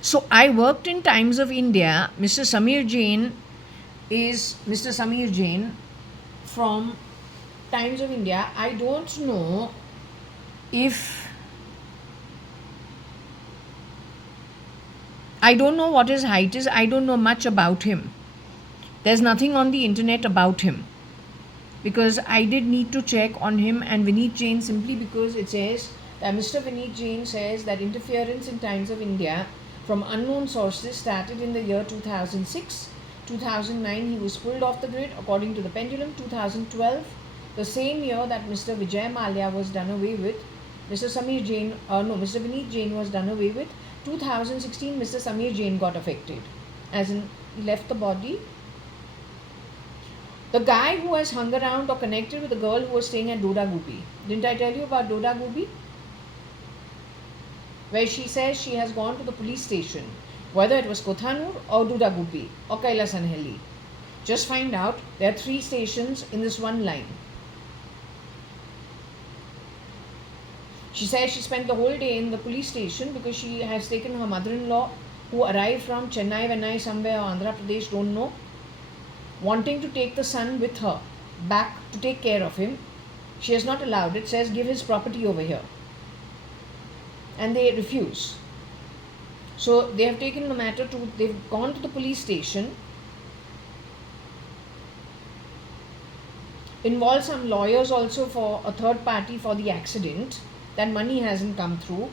So I worked in Times of India. Mr. Sameer Jain is Mr. Sameer Jain from Times of India. I don't know if I don't know what his height is. I don't know much about him. There's nothing on the internet about him, because I did need to check on him and Vineet Jain, simply because it says that Mr. Vineet Jain says that interference in Times of India from unknown sources started in the year 2006. 2009 he was pulled off the grid according to the pendulum. 2012, the same year that Mr. Vijay Mallya was done away with, Mr. Vineet Jain was done away with. 2016, Mr. Sameer Jain got affected, as in he left the body The guy who has hung around or connected with the girl who was staying at Doda Gubi. Didn't I tell you about Doda Gubi? Where she says she has gone to the police station, whether it was Kothanur or Doda Gubi or Kailasanhelli. Just find out there are 3 stations in this one line. She says she spent the whole day in the police station because she has taken her mother-in-law, who arrived from Chennai, Vennai, somewhere, or Andhra Pradesh, don't know, wanting to take the son with her back to take care of him. She has not allowed it, says give his property over here. And they refuse. So they have taken the matter to, they've gone to the police station, involved some lawyers also for a third party for the accident. That money hasn't come through.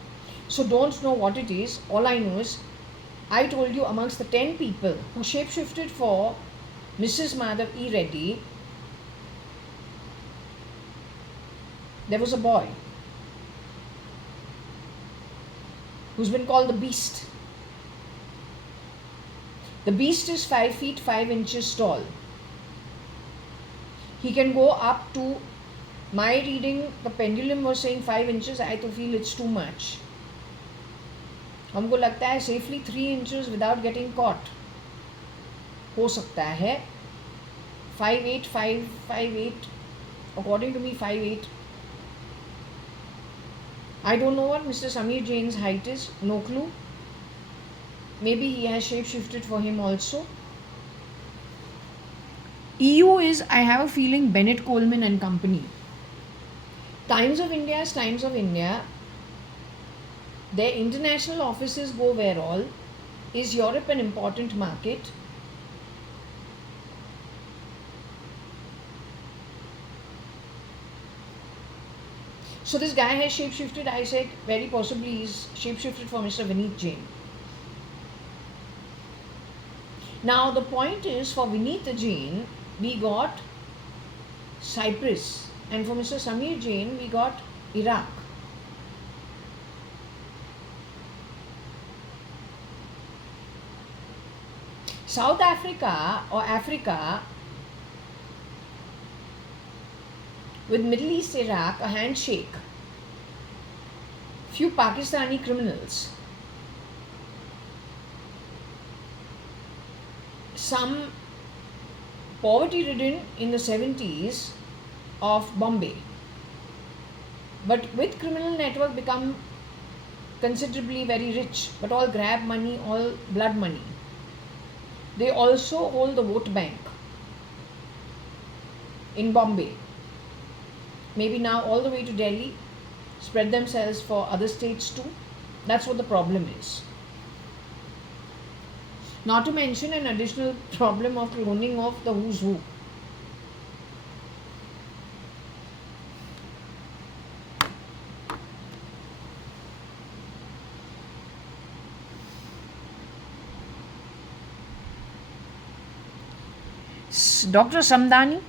So don't know what it is. All I know is, I told you amongst the 10 people who shapeshifted for Mrs. Madhav E. Reddy, there was a boy who's been called the Beast. The Beast is 5 feet 5 inches tall. He can go up to, my reading, the pendulum was saying 5 inches. I to feel it's too much. हमको लगता है safely 3 inches without getting caught हो सकता है. 5'8", 5'8", according to me 5'8". I don't know what Mr. Samir Jain's height is, no clue. Maybe he has shapeshifted for him also. EU is, I have a feeling, Bennett Coleman and Company. Times of India is Times of India. Their international offices go where all? Is Europe an important market? So this guy has shapeshifted. I said very possibly he's shapeshifted for Mr. Vineet Jain. Now the point is, for Vineet Jain we got Cyprus, and for Mr. Samir Jain we got Iraq. South Africa or Africa with Middle East, Iraq, a handshake. Few Pakistani criminals. Some poverty ridden in the 70s of Bombay. But with criminal network become considerably very rich, but all grab money, all blood money. They also hold the vote bank in Bombay. Maybe now all the way to Delhi, spread themselves for other states too. That's what the problem is. Not to mention an additional problem of cloning of the who's who. Dr. Samdani.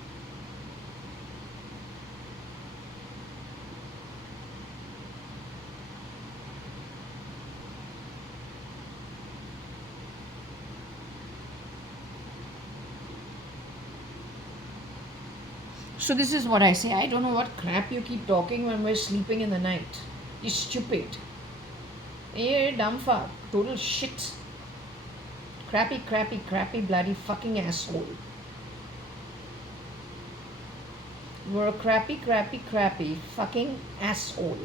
So this is what I say. I don't know what crap you keep talking when we're sleeping in the night. You're stupid. You're dumb fuck. Total shit. Crappy, bloody fucking asshole. You're a crappy fucking asshole.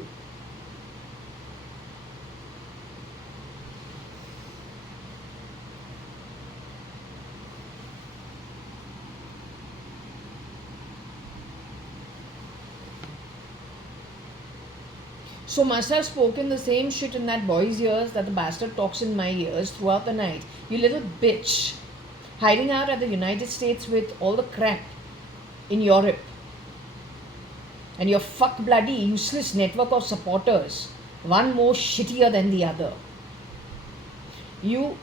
So must have spoken the same shit in that boy's ears that the bastard talks in my ears throughout the night. You little bitch. Hiding out at the United States with all the crap in Europe. And your fuck bloody useless network of supporters. One more shittier than the other. You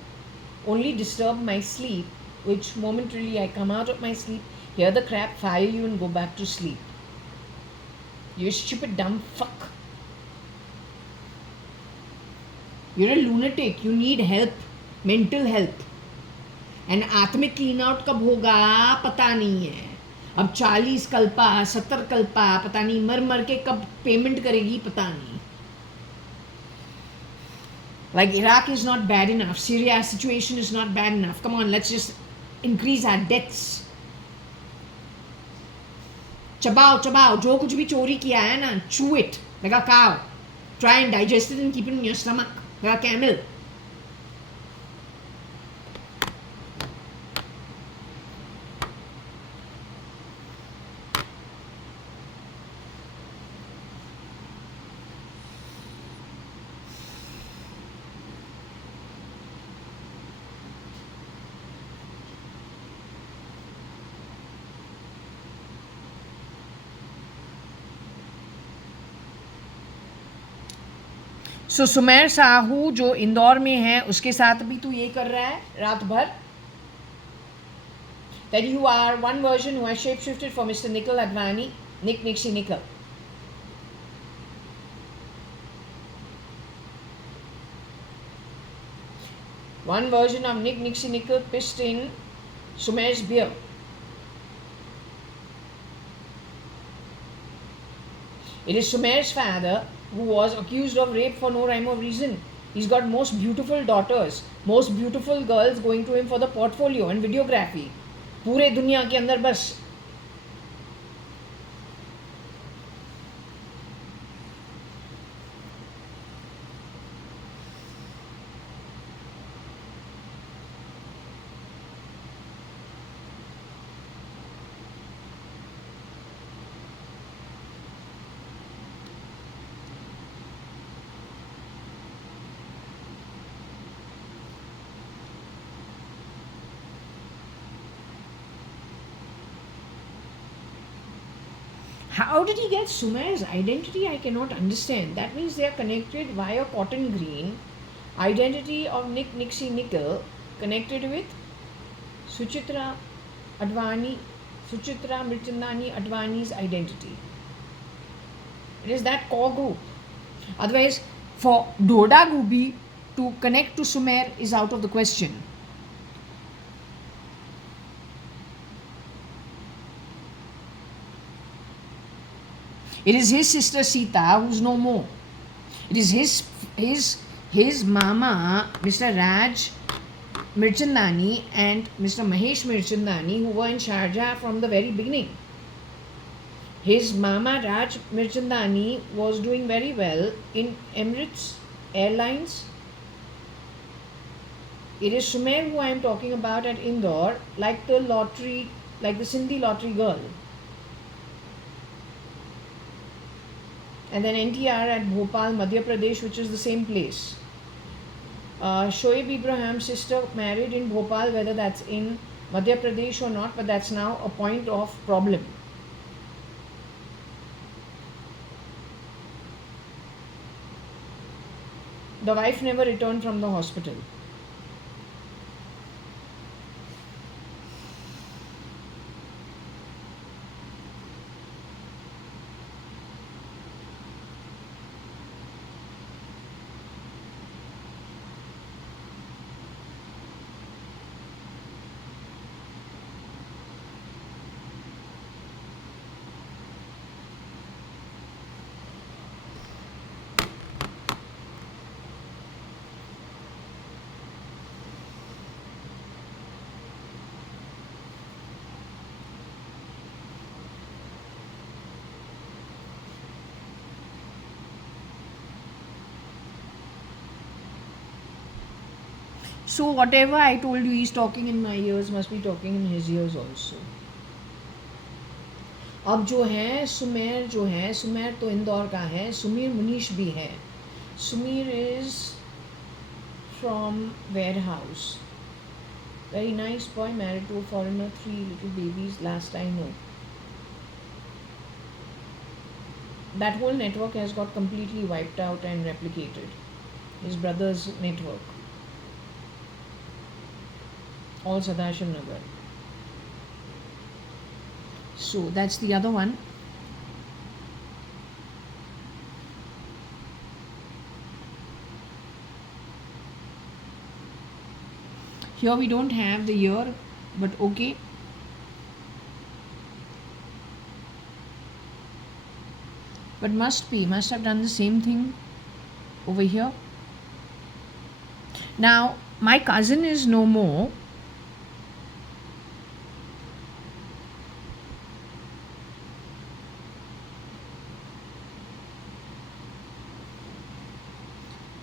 only disturb my sleep, which momentarily I come out of my sleep, hear the crap, fire you and go back to sleep. You stupid dumb fuck. You're a lunatic. You need help. Mental help. And आत्मिक clean out कब होगा पता नहीं है. अब 40 कल्पा 70 कल्पा पता नहीं मर मर के कब पेमेंट करेगी पता नहीं. Like Iraq is not bad enough, Syria situation is not bad enough. Come on, let's just increase our debts. चबाओ चबाओ, जो कुछ भी चोरी किया है ना, chew it like a cow. Try and digest it and keep it in your stomach like a camel. सो सुमेर साहू जो इंदौर में है उसके साथ भी तू ये कर रहा है रात भर. That you are one version who has shapeshifted for Mr. Nikhil Advani, Nick Nixie Nikhil. One version of Nick Nixie Nikhil pissed in Sumer's beer. It is Sumer's father who was accused of rape for no rhyme or reason. He's got most beautiful daughters, most beautiful girls going to him for the portfolio and videography. पूरे दुनिया के अंदर बस. How did he get Sumer's identity? I cannot understand. That means they are connected via cotton green. Identity of Nick Nixie Nikhil connected with Suchitra Advani, Suchitra Mirchandani Advani's identity. It is that core group. Otherwise, for Doda Gubi to connect to Sumer is out of the question. It is his sister Sita who's no more. It is his mama, Mr. Raj Mirchandani and Mr. Mahesh Mirchandani, who were in Sharjah from the very beginning. His mama Raj Mirchandani was doing very well in Emirates Airlines. It is Sumer who I am talking about at Indore, like the Sindhi lottery girl. And then NTR at Bhopal, Madhya Pradesh, which is the same place. Shoaib Ibrahim's sister married in Bhopal, whether that's in Madhya Pradesh or not, but that's now a point of problem. The wife never returned from the hospital. So whatever I told you he's talking in my ears must be talking in his ears also. अब जो है सुमेर तो इंदौर का है. सुमीर मुनीश भी है. Sumeer is from Warehouse. Very nice boy, married to a foreigner, 3 little babies, last I know. That whole network has got completely wiped out and replicated. His brother's network. All Sadashiv Nagar. So that's the other one. Here we don't have the year, but okay. But must have done the same thing over here. Now, my cousin is no more.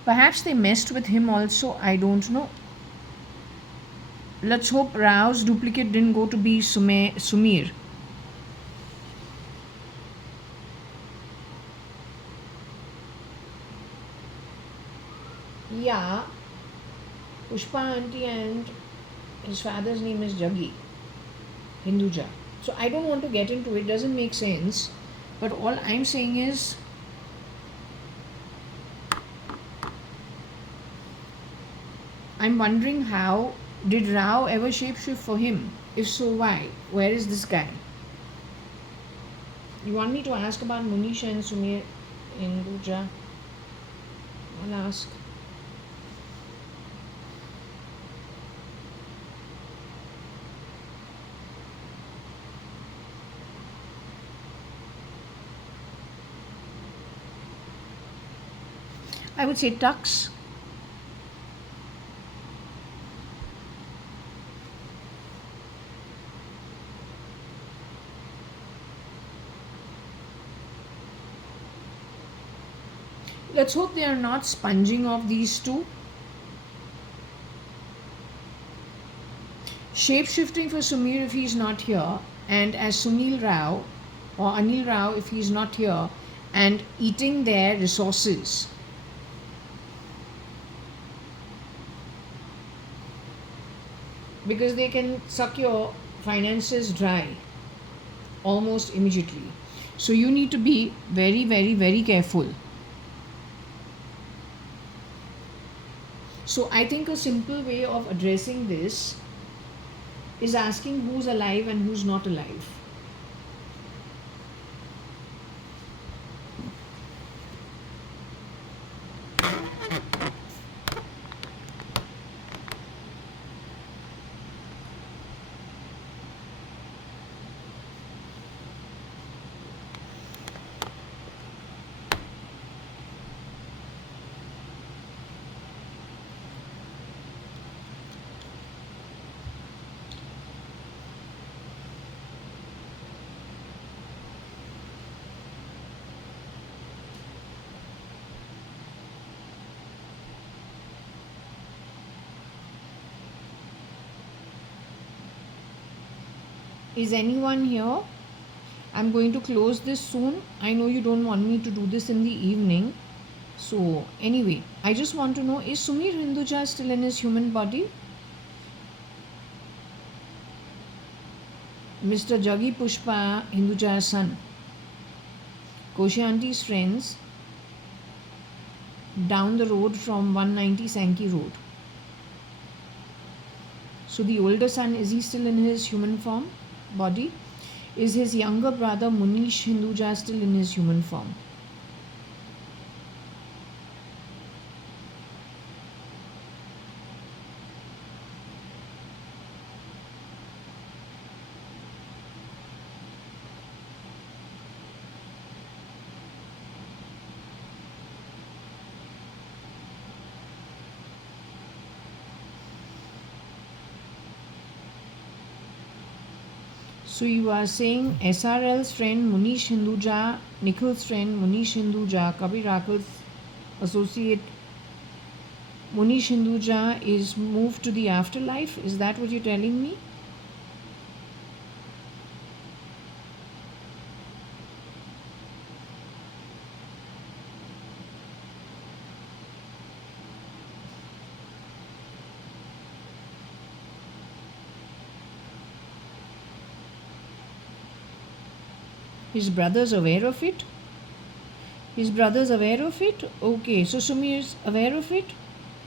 Perhaps they messed with him also, I don't know. Let's hope Rao's duplicate didn't go to be Sumir. Yeah, Pushpa auntie and his father's name is Jaggi, Hinduja. So I don't want to get into it, doesn't make sense. But all I'm saying is, I'm wondering, how did Rao ever shapeshift for him? If so, why? Where is this guy? You want me to ask about Munisha and Sumir in Hinduja? I'll ask. I would say tux. Let's hope they are not sponging off these two. Shape-shifting for Sumir if he's not here, and as Sunil Rao or Anil Rao if he's not here, and eating their resources. Because they can suck your finances dry almost immediately. So you need to be very, very, very careful. So I think a simple way of addressing this is asking who's alive and who's not alive. Is anyone here? I'm going to close this soon. I know you don't want me to do this in the evening. So, anyway, I just want to know, is Sumir Hinduja still in his human body? Mr. Jaggi Pushpa Hinduja's son. Koshi Auntie's friends down the road from 190 Sankey Road. So the older son, is he still in his human form, body? Is his younger brother Munish Hinduja still in his human form? So you are saying SRL's friend Munish Hinduja, Nikhil's friend Munish Hinduja, Kabir Rakal's associate Munish Hinduja is moved to the afterlife? Is that what you're telling me? His brother's aware of it? His brother's aware of it? Okay, so Sumi is aware of it?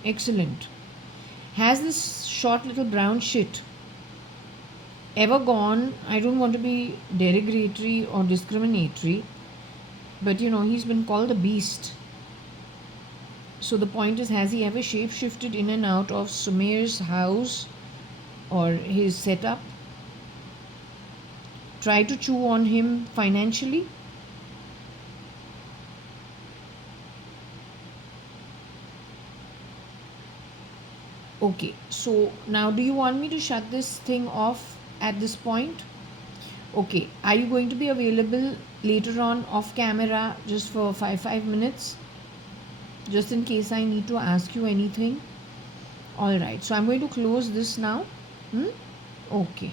Excellent. Has this short little brown shit ever gone? I don't want to be derogatory or discriminatory, but he's been called a beast. So the point is, has he ever shape-shifted in and out of Sumir's house or his setup? Try to chew on him financially? Okay, so now do you want me to shut this thing off at this point? Okay, are you going to be available later on off camera just for 5 minutes? Just in case I need to ask you anything. Alright, so I'm going to close this now. Hmm? Okay.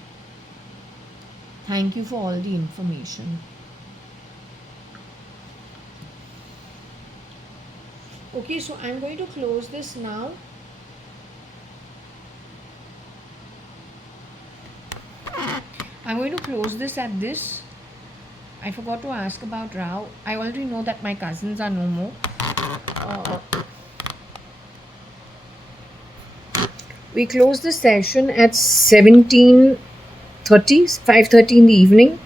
Thank you for all the information. Okay, so I'm going to close this now. I'm going to close this at this. I forgot to ask about Rao. I already know that my cousins are no more. We close the session at 17:30, 5:30 in the evening.